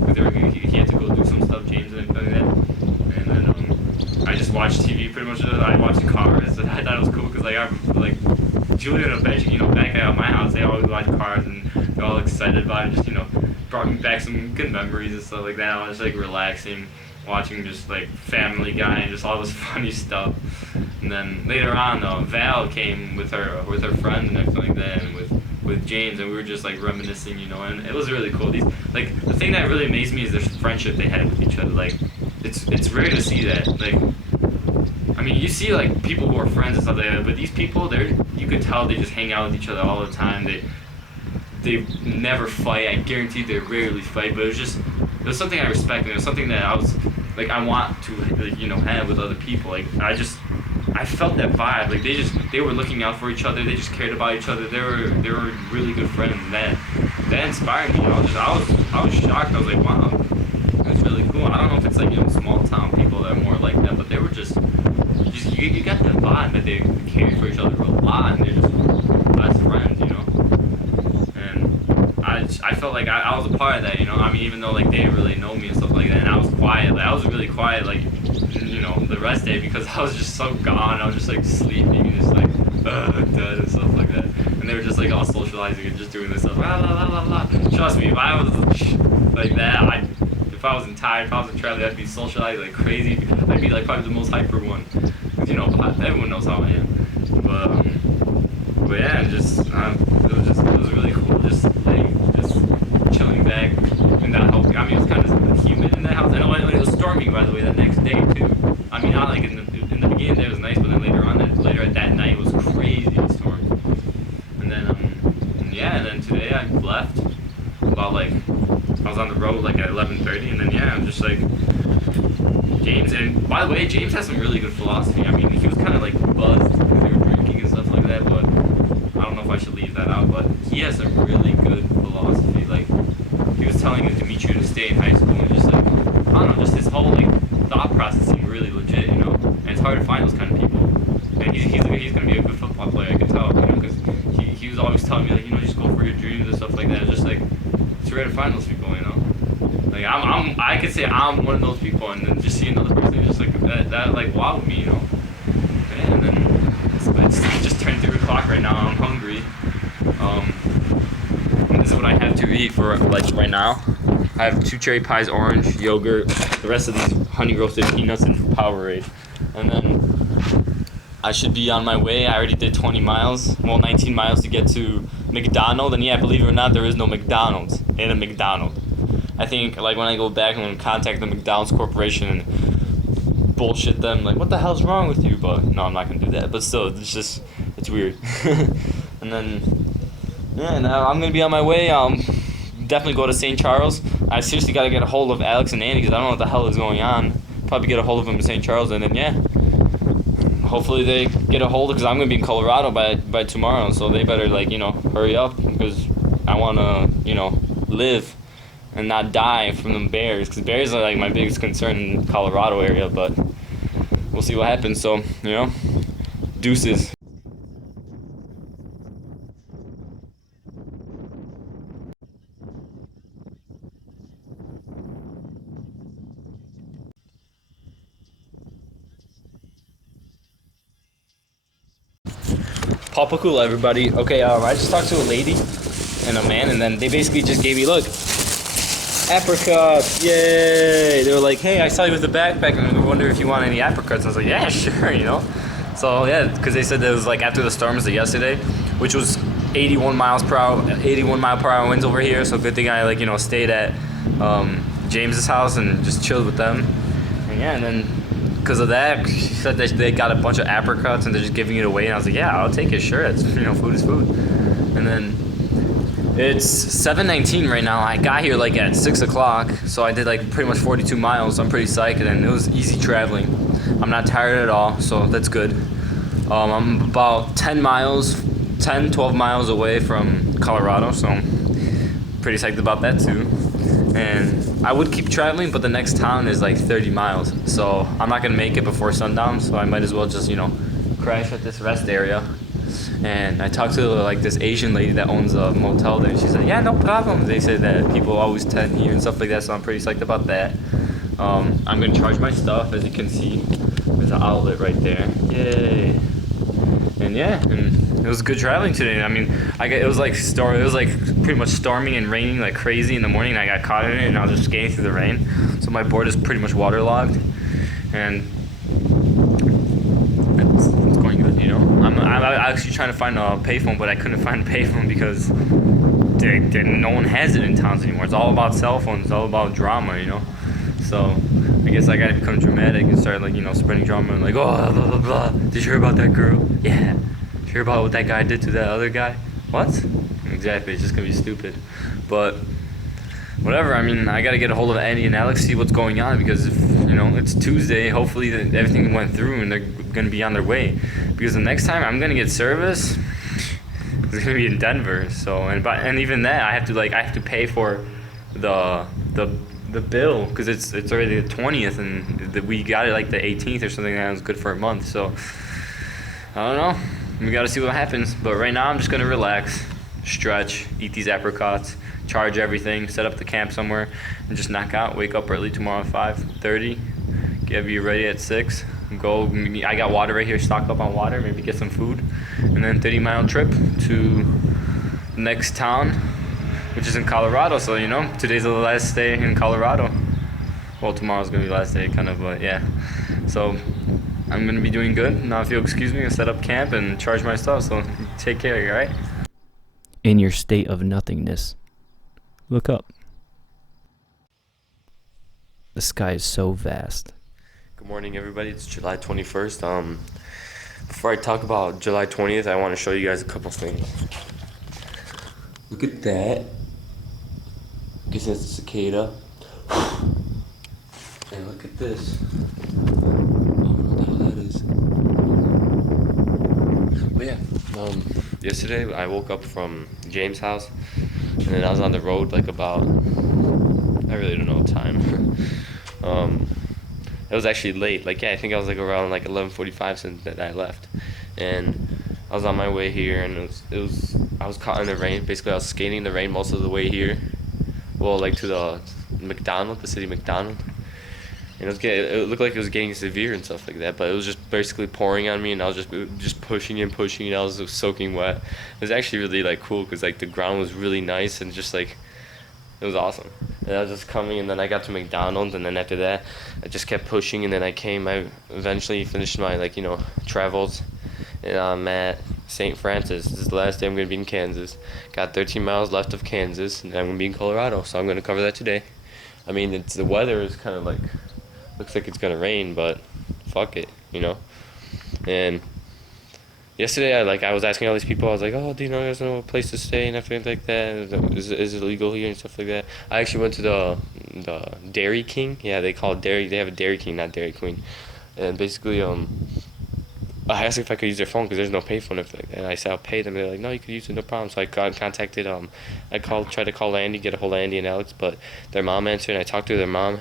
He had to go do some stuff, James, and everything like that. And then I just watched TV pretty much. I watched Cars, and I thought it was cool because Julia and Benji, back at my house, they always watch Cars, and they're all excited about it. Just brought me back some good memories and stuff like that. I was just relaxing, watching just Family Guy and just all this funny stuff. And then later on, Val came with her friend and everything like that, and with James, and we were just reminiscing, and it was really cool. These the thing that really amazed me is the friendship they had with each other. It's rare to see that. I mean, you see people who are friends and stuff like that, but these people, you could tell they just hang out with each other all the time. They never fight. I guarantee they rarely fight. But it was something I respect, and it was something that I was I want to have with other people. I felt that vibe. They were looking out for each other. They just cared about each other. They were really good friends. And that inspired me. I was shocked. I was like, wow, that's really cool. I don't know if it's small town people that are more like that, but they were just you got that vibe that they cared for each other a lot, and they're just best friends, And I felt like I was a part of that, I mean, even though they didn't really know me and stuff like that, and I was quiet. I was really quiet, the rest day, because I was just so gone. I was just sleeping and just dead and stuff like that. And they were just all socializing and just doing this stuff. La, la, la, la, la. Trust me, if I was like that, if I wasn't tired, if I wasn't traveling, I'd be socialized like crazy. I'd be probably the most hyper one. Everyone knows how I am. But yeah, it was really cool. Just chilling back in that house. I mean, it was kind of humid in that house. And it was storming, by the way, the next day too. I mean, not in the beginning about like, I was on the road like at 11:30, and then yeah, I'm just like, James, and by the way, James has some really good philosophy. I mean, he was kind of like buzzed because they were drinking and stuff like that, but I don't know if I should leave that out, but he has a really good philosophy. Like, he was telling Dimitri to stay in high school, and just like, I don't know, just his whole like thought process seemed really legit, you know. And it's hard to find those kind of people. And he's gonna be a good football player, I can tell, you know, because he was always telling me like, you know, just go for your dreams and stuff like that. It's just like, it's rare to find those people, you know. Like I could say I'm one of those people, and then just see another person just like that like wowed me, you know. And then it's just turned 3 o'clock right now. I'm hungry. And this is what I have to eat for like right now. I have 2 cherry pies, orange, yogurt, the rest of these honey roasted peanuts, and Powerade. And then I should be on my way. I already did 20 miles, well 19 miles to get to McDonald's. And yeah, believe it or not, there is no McDonald's in a McDonald's. I think like when I go back, I'm gonna contact the McDonald's Corporation and bullshit them like, what the hell's wrong with you? But no, I'm not gonna do that. But still, it's weird. And then yeah, now I'm gonna be on my way. Definitely go to St. Charles. I seriously gotta get a hold of Alex and Andy because I don't know what the hell is going on. Probably get a hold of them in St. Charles, and then yeah, hopefully they get a hold of, because I'm gonna be in Colorado by tomorrow, so they better like, you know, hurry up, because I wanna, you know, live and not die from them bears, because bears are like my biggest concern in the Colorado area. But we'll see what happens. So, you know, deuces. Pawel Pakula, everybody. Okay, I just talked to a lady and a man, and then they basically just gave me, look, apricots, yay! They were like, hey, I saw you with the backpack, and we wonder if you want any apricots. I was like, yeah, sure, you know. So yeah, because they said that it was like after the storms of yesterday, which was 81 mile per hour winds over here. So good thing I like, you know, stayed at James's house and just chilled with them. And yeah, and then because of that, she said that they got a bunch of apricots and they're just giving it away. And I was like, yeah, I'll take it, sure. It's, you know, food is food. And then it's 7:19 right now. I got here like at 6 o'clock, so I did like pretty much 42 miles. So I'm pretty psyched, and it was easy traveling. I'm not tired at all, so that's good. I'm about 12 miles away from Colorado, so I'm pretty psyched about that too. And I would keep traveling, but the next town is like 30 miles, so I'm not gonna make it before sundown, so I might as well just, you know, crash at this rest area. And I talked to like this Asian lady that owns a motel there, and she said, yeah, no problem. They said that people always tent here and stuff like that, so I'm pretty psyched about that. I'm gonna charge my stuff. As you can see, there's an outlet right there. Yay! And yeah, and it was good traveling today. I mean, it was like pretty much storming and raining like crazy in the morning, and I got caught in it, and I was just skating through the rain. So my board is pretty much waterlogged, and it's going good, you know. I'm actually trying to find a payphone, but I couldn't find a payphone because no one has it in towns anymore. It's all about cell phones. It's all about drama, you know. So I guess I gotta become dramatic and start like, you know, spreading drama and like, oh, blah blah blah. Did you hear about that girl? Yeah. Did you hear about what that guy did to that other guy? What? Exactly. It's just gonna be stupid. But whatever. I mean, I gotta get a hold of Andy and Alex, see what's going on, because if, you know, it's Tuesday. Hopefully everything went through and they're gonna be on their way. Because the next time I'm gonna get service, it's gonna be in Denver. So and even that I have to pay for the bill, because it's already the 20th, and we got it like the 18th or something. That was good for a month. So I don't know. We gotta see what happens. But right now I'm just gonna relax, stretch, eat these apricots, charge everything, set up the camp somewhere, and just knock out. Wake up early tomorrow at 5:30. Get you ready at 6. Go. I got water right here. Stock up on water. Maybe get some food, and then 30-mile trip to the next town, which is in Colorado. So, you know, today's the last day in Colorado. Well, tomorrow's gonna be the last day, kind of, but yeah. So I'm gonna be doing good. Now, if you'll excuse me, I'll set up camp and charge my stuff. So take care, all right? In your state of nothingness, look up. The sky is so vast. Good morning, everybody. It's July 21st. Before I talk about July 20th, I want to show you guys a couple things. Look at that. Guess that's a cicada. And look at this. I don't know what the hell that is. But yeah, yesterday I woke up from James' house, and then I was on the road like about, I really don't know what time. It was actually late. Like, yeah, I think I was like around like 11:45 since that I left, and I was on my way here, and I was caught in the rain. Basically, I was skating in the rain most of the way here. Well, like to the city McDonald. And it looked like it was getting severe and stuff like that, but it was just basically pouring on me, and I was just pushing and pushing, and I was soaking wet. It was actually really like cool because like the ground was really nice and just like it was awesome. And I was just coming, and then I got to McDonald's, and then after that I just kept pushing, and then I eventually finished my travels, and I'm at St. Francis. This is the last day I'm gonna be in Kansas. Got 13 miles left of Kansas, and I'm gonna be in Colorado, so I'm gonna cover that today. I mean, the weather is kind of like, looks like it's gonna rain, but fuck it, And yesterday I was asking all these people, I was like, oh, do you know there's no place to stay and everything like that? Is it legal here and stuff like that? I actually went to the Dairy King. Yeah, they call it Dairy. They have a Dairy King, not Dairy Queen. And basically, I asked if I could use their phone because there's no payphone if like that. And I said I'll pay them. They're like, no, you could use it, no problem. So I contacted. Tried to call Andy, get a hold of Andy and Alex, but their mom answered. And I talked to their mom,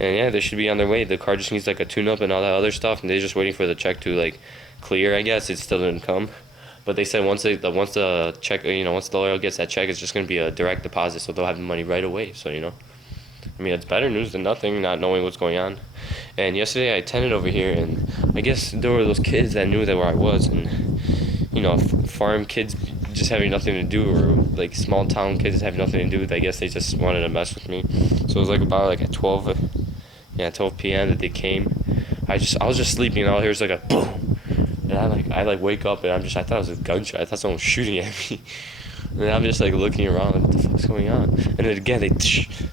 and yeah, they should be on their way. The car just needs like a tune-up and all that other stuff, and they're just waiting for the check to like clear. I guess it still didn't come, but they said once the check, once the lawyer gets that check, it's just gonna be a direct deposit, so they'll have the money right away. So I mean, it's better news than nothing, not knowing what's going on. And yesterday I attended over here, and I guess there were those kids that knew that where I was, and farm kids just having nothing to do, or like small town kids having nothing to do. I guess they just wanted to mess with me. So it was like about at 12 p.m. that they came. I was just sleeping, and all I hear was like a boom, and I wake up, and I thought it was a gunshot. I thought someone was shooting at me. And I'm just like looking around, like, what the fuck's going on? And then again, and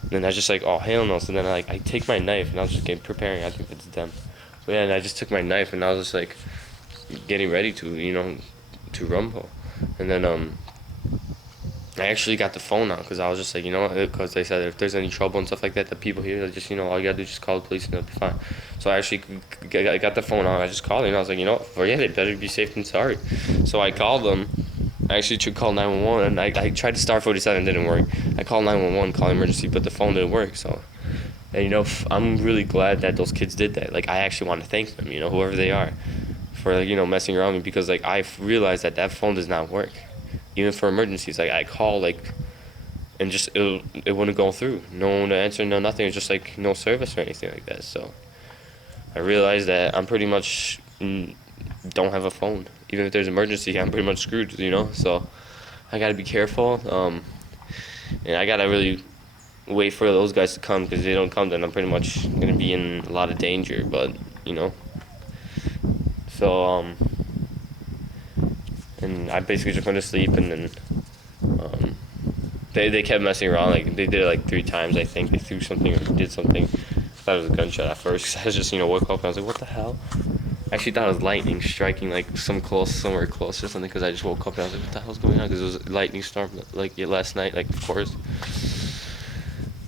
then I was just like, oh hell no. So then I take my knife, and I was just preparing. I think it's them. But yeah, and I just took my knife, and I was just like getting ready to rumble. And then I actually got the phone out because I was just like, because they said if there's any trouble and stuff like that, the people here, just all you gotta do is just call the police and it'll be fine. So I actually got the phone out. I just called, and I was like, forget it, better be safe than sorry. So I called them. I actually should call 911, and I tried to star 47, didn't work. I called 911, call emergency, but the phone didn't work. So, and I'm really glad that those kids did that. Like, I actually want to thank them, whoever they are, for messing around me, because like I realized that phone does not work, even for emergencies. Like I call and just it wouldn't go through. No one to answer, no nothing. It's just like no service or anything like that. So I realized that I'm pretty much don't have a phone. Even if there's an emergency, I'm pretty much screwed, So I gotta be careful. And I gotta really wait for those guys to come, because if they don't come, then I'm pretty much gonna be in a lot of danger. But so and I basically just went to sleep, and then they kept messing around. Like they did it like 3 times. I think they threw something or did something. I thought it was a gunshot at first, because I was just woke up and I was like, what the hell? I actually thought it was lightning striking like somewhere close or something, because I just woke up and I was like, what the hell's going on? Because it was a lightning storm like last night, like of course.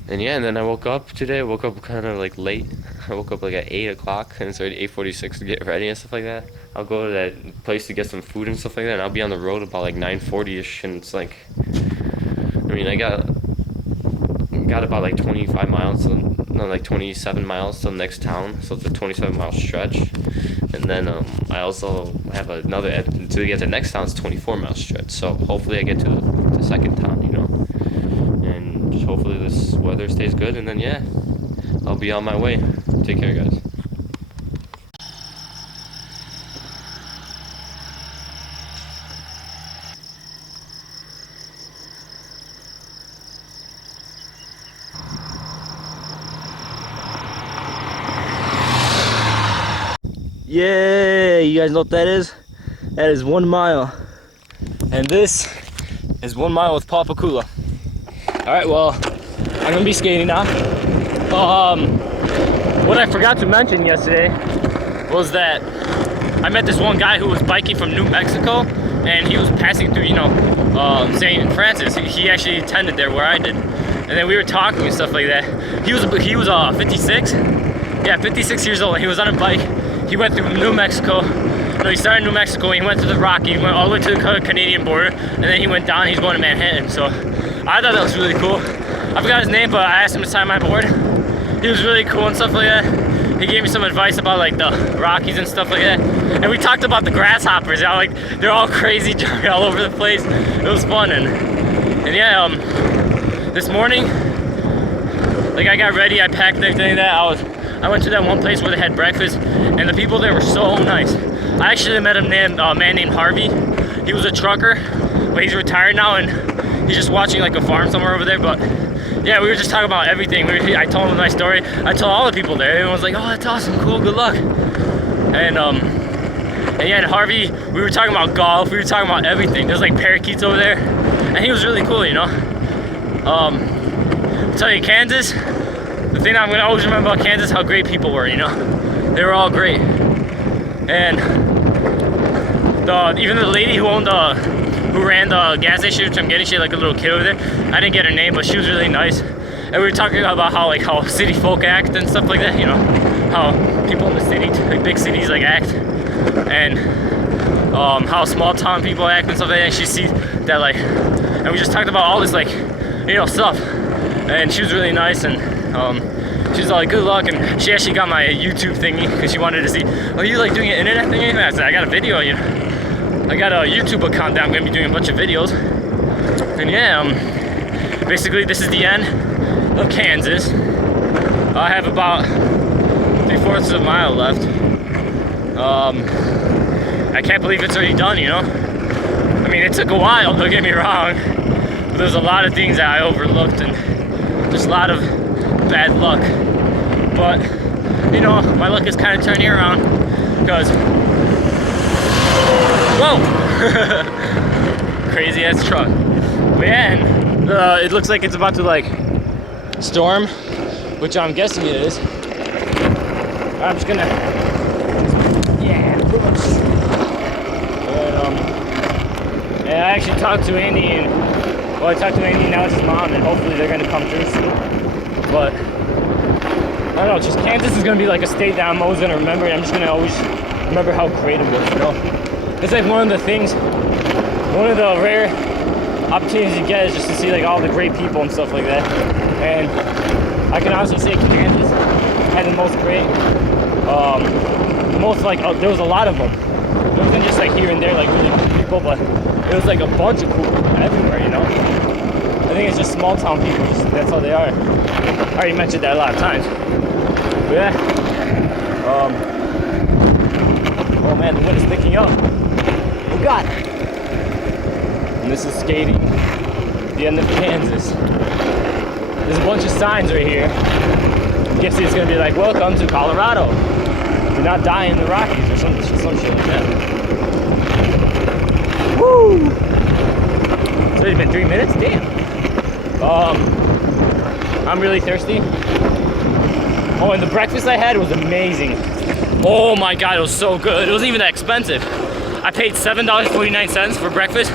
And yeah, and then I woke up today. I woke up kind of like late. I woke up like at 8 o'clock, and it's already 8:46 to get ready and stuff like that. I'll go to that place to get some food and stuff like that, and I'll be on the road about like 9:40ish, and it's like, I mean, I got about like 25 miles, no, like 27 miles to the next town, so it's a 27-mile stretch. And then I also have another, to get to the next town, it's a 24-mile stretch. So hopefully I get to the second town, and just hopefully this weather stays good, and then yeah, I'll be on my way. Take care, guys. Yeah, you guys know what that is? That is 1 mile. And this is 1 mile with Pawel Pakula. Alright, well, I'm gonna be skating now. What I forgot to mention yesterday was that I met this one guy who was biking from New Mexico, and he was passing through, St. Francis. He actually attended there where I did. And then we were talking and stuff like that. He was 56. Yeah, 56 years old. And he was on a bike. He went through New Mexico. No, he started in New Mexico. He went to the Rockies. Went all the way to the Canadian border. And then he went down. He's going to Manhattan. So I thought that was really cool. I forgot his name, but I asked him to sign my board. He was really cool and stuff like that. He gave me some advice about like the Rockies and stuff like that. And we talked about the grasshoppers. How like they're all crazy, jumping all over the place. It was fun. And yeah, this morning, like I got ready, I packed everything that I went to that one place where they had breakfast, and the people there were so nice. I actually met a man named Harvey. He was a trucker, but he's retired now, and he's just watching like a farm somewhere over there. But yeah, we were just talking about everything. I told him my story. I told all the people there. Everyone was like, "Oh, that's awesome, cool, good luck." And yeah, and Harvey, we were talking about golf. We were talking about everything. There's like parakeets over there, and he was really cool, you know. I'll tell you, Kansas. The thing I'm gonna always remember about Kansas, how great people were, you know. They were all great, and even the lady who ran the gas station, which I'm getting, she had like a little kid over there. I didn't get her name, but she was really nice. And we were talking about how city folk act and stuff like that, you know, how people in the city, like big cities, like act, and how small town people act and stuff like that. And she sees that, like, and we just talked about all this, like, you know, stuff. And she was really nice, and she was all like, good luck. And she actually got my YouTube thingy because she wanted to see, oh, you like doing an internet thingy? And I said, I got a video, you know. I got a YouTube account that I'm gonna be doing a bunch of videos. And yeah, basically this is the end of Kansas. I have about 3/4 of a mile left. I can't believe it's already done, you know. I mean, it took a while, don't get me wrong. But there's a lot of things that I overlooked, and just a lot of bad luck. But, you know, my luck is kind of turning around because, whoa! Crazy ass truck. But yeah, and it looks like it's about to like storm, which I'm guessing it is. I'm just gonna, yeah, push. And I actually talked to Andy, and well, I talked to Andy, now it's his mom, and hopefully they're gonna come through soon. But I don't know, just Kansas is gonna be like a state that I'm always gonna remember, and I'm just gonna always remember how great it was, you know. It's like one of the rare opportunities you get is just to see like all the great people and stuff like that. And I can honestly say Kansas had the most great, there was a lot of them. It wasn't just like here and there like really cool people, but it was like a bunch of cool people everywhere, you know. I think it's just small town people, that's how they are. I already mentioned that a lot of times. But yeah. Oh man, the wind is picking up. Oh god. And this is skating, the end of Kansas. There's a bunch of signs right here. I guess it's gonna be like, welcome to Colorado. Do not die in the Rockies or some shit like that. Woo! It's already been 3 minutes? Damn. I'm really thirsty. Oh, and the breakfast I had was amazing. Oh my god, it was so good. It wasn't even that expensive. I paid $7.49 for breakfast,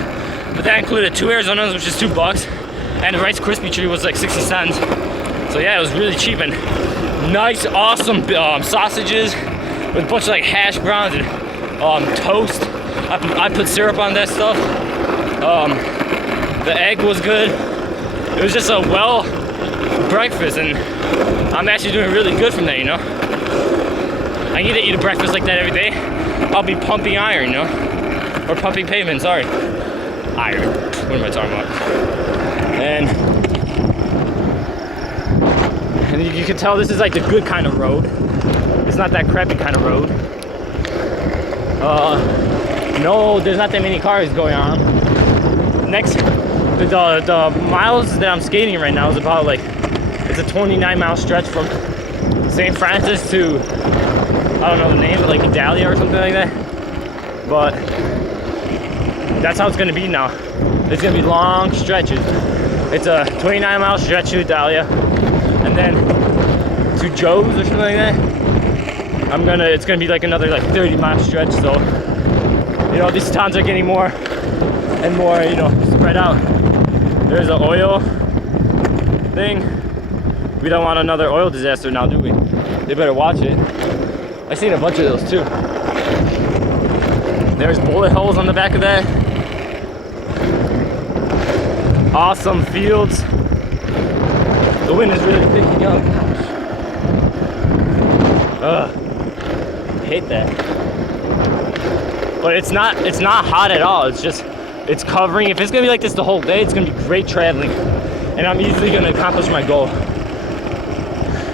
but that included 2 Arizonas, which is $2, and the Rice Krispie treat was like 60 cents. So yeah, it was really cheap, and nice, awesome sausages with a bunch of like hash browns and toast. I put syrup on that stuff. The egg was good. It was just a well breakfast, and I'm actually doing really good from that, you know. I need to eat a breakfast like that every day. I'll be pumping iron, you know, or pumping pavement. Sorry, iron. What am I talking about? And you can tell this is like the good kind of road. It's not that crappy kind of road. No, there's not that many cars going on. Next, the miles that I'm skating right now is about like, it's a 29-mile stretch from St. Francis to, I don't know the name, but like Idalia or something like that. But that's how it's gonna be now. It's gonna be long stretches. It's a 29-mile stretch to Idalia, and then to Joe's or something like that. It's gonna be like another like 30-mile stretch. So, you know, these towns are getting more and more, you know, spread out. There's an oil thing. We don't want another oil disaster now, do we? They better watch it. I seen a bunch of those too. There's bullet holes on the back of that. Awesome fields. The wind is really picking up. Ugh. I hate that. But it's not hot at all. It's covering. If it's gonna be like this the whole day, it's gonna be great traveling. And I'm easily gonna accomplish my goal.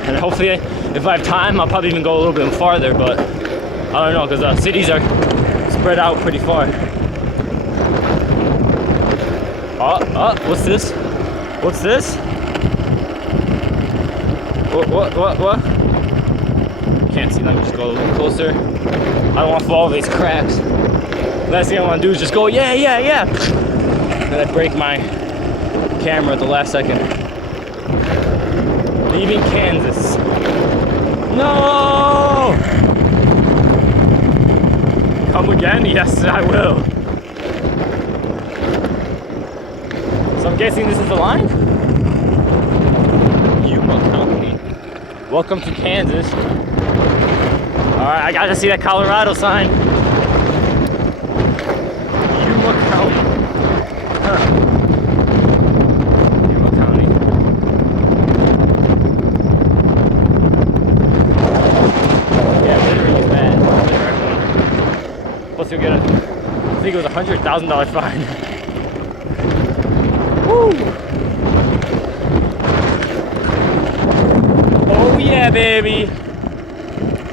And hopefully, if I have time, I'll probably even go a little bit farther, but I don't know, because the cities are spread out pretty far. What's this? What's this? What? Can't see, let me just go a little closer. I don't want to fall over these cracks. Last thing I want to do is just go, yeah. And I break my camera at the last second. Leaving Kansas. No! Come again? Yes, I will. So I'm guessing this is the line? Yuma County. Welcome to Kansas. Alright, I gotta see that Colorado sign. Yuma County. Huh. Yuma County. Yeah, littering is bad. Plus you'll get I think it was $100,000 fine. Woo! Oh yeah, baby!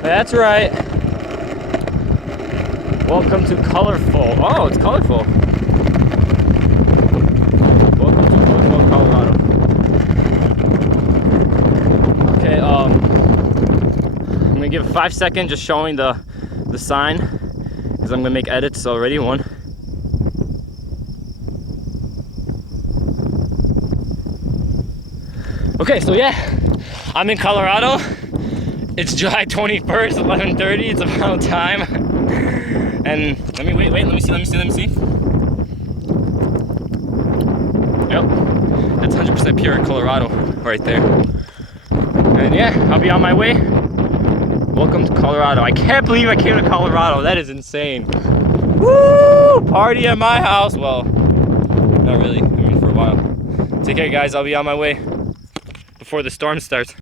That's right. Welcome to colorful. Oh, it's colorful. Welcome to colorful Colorado. Okay, I'm gonna give 5 seconds just showing the sign, because I'm gonna make edits already. 1. Okay, so yeah, I'm in Colorado. It's July 21st, 11:30. It's about time. And let me let me see. Yep, that's 100% pure Colorado right there. And yeah, I'll be on my way. Welcome to Colorado. I can't believe I came to Colorado. That is insane. Woo! Party at my house. Well, not really. I mean, for a while. Take care, guys. I'll be on my way before the storm starts.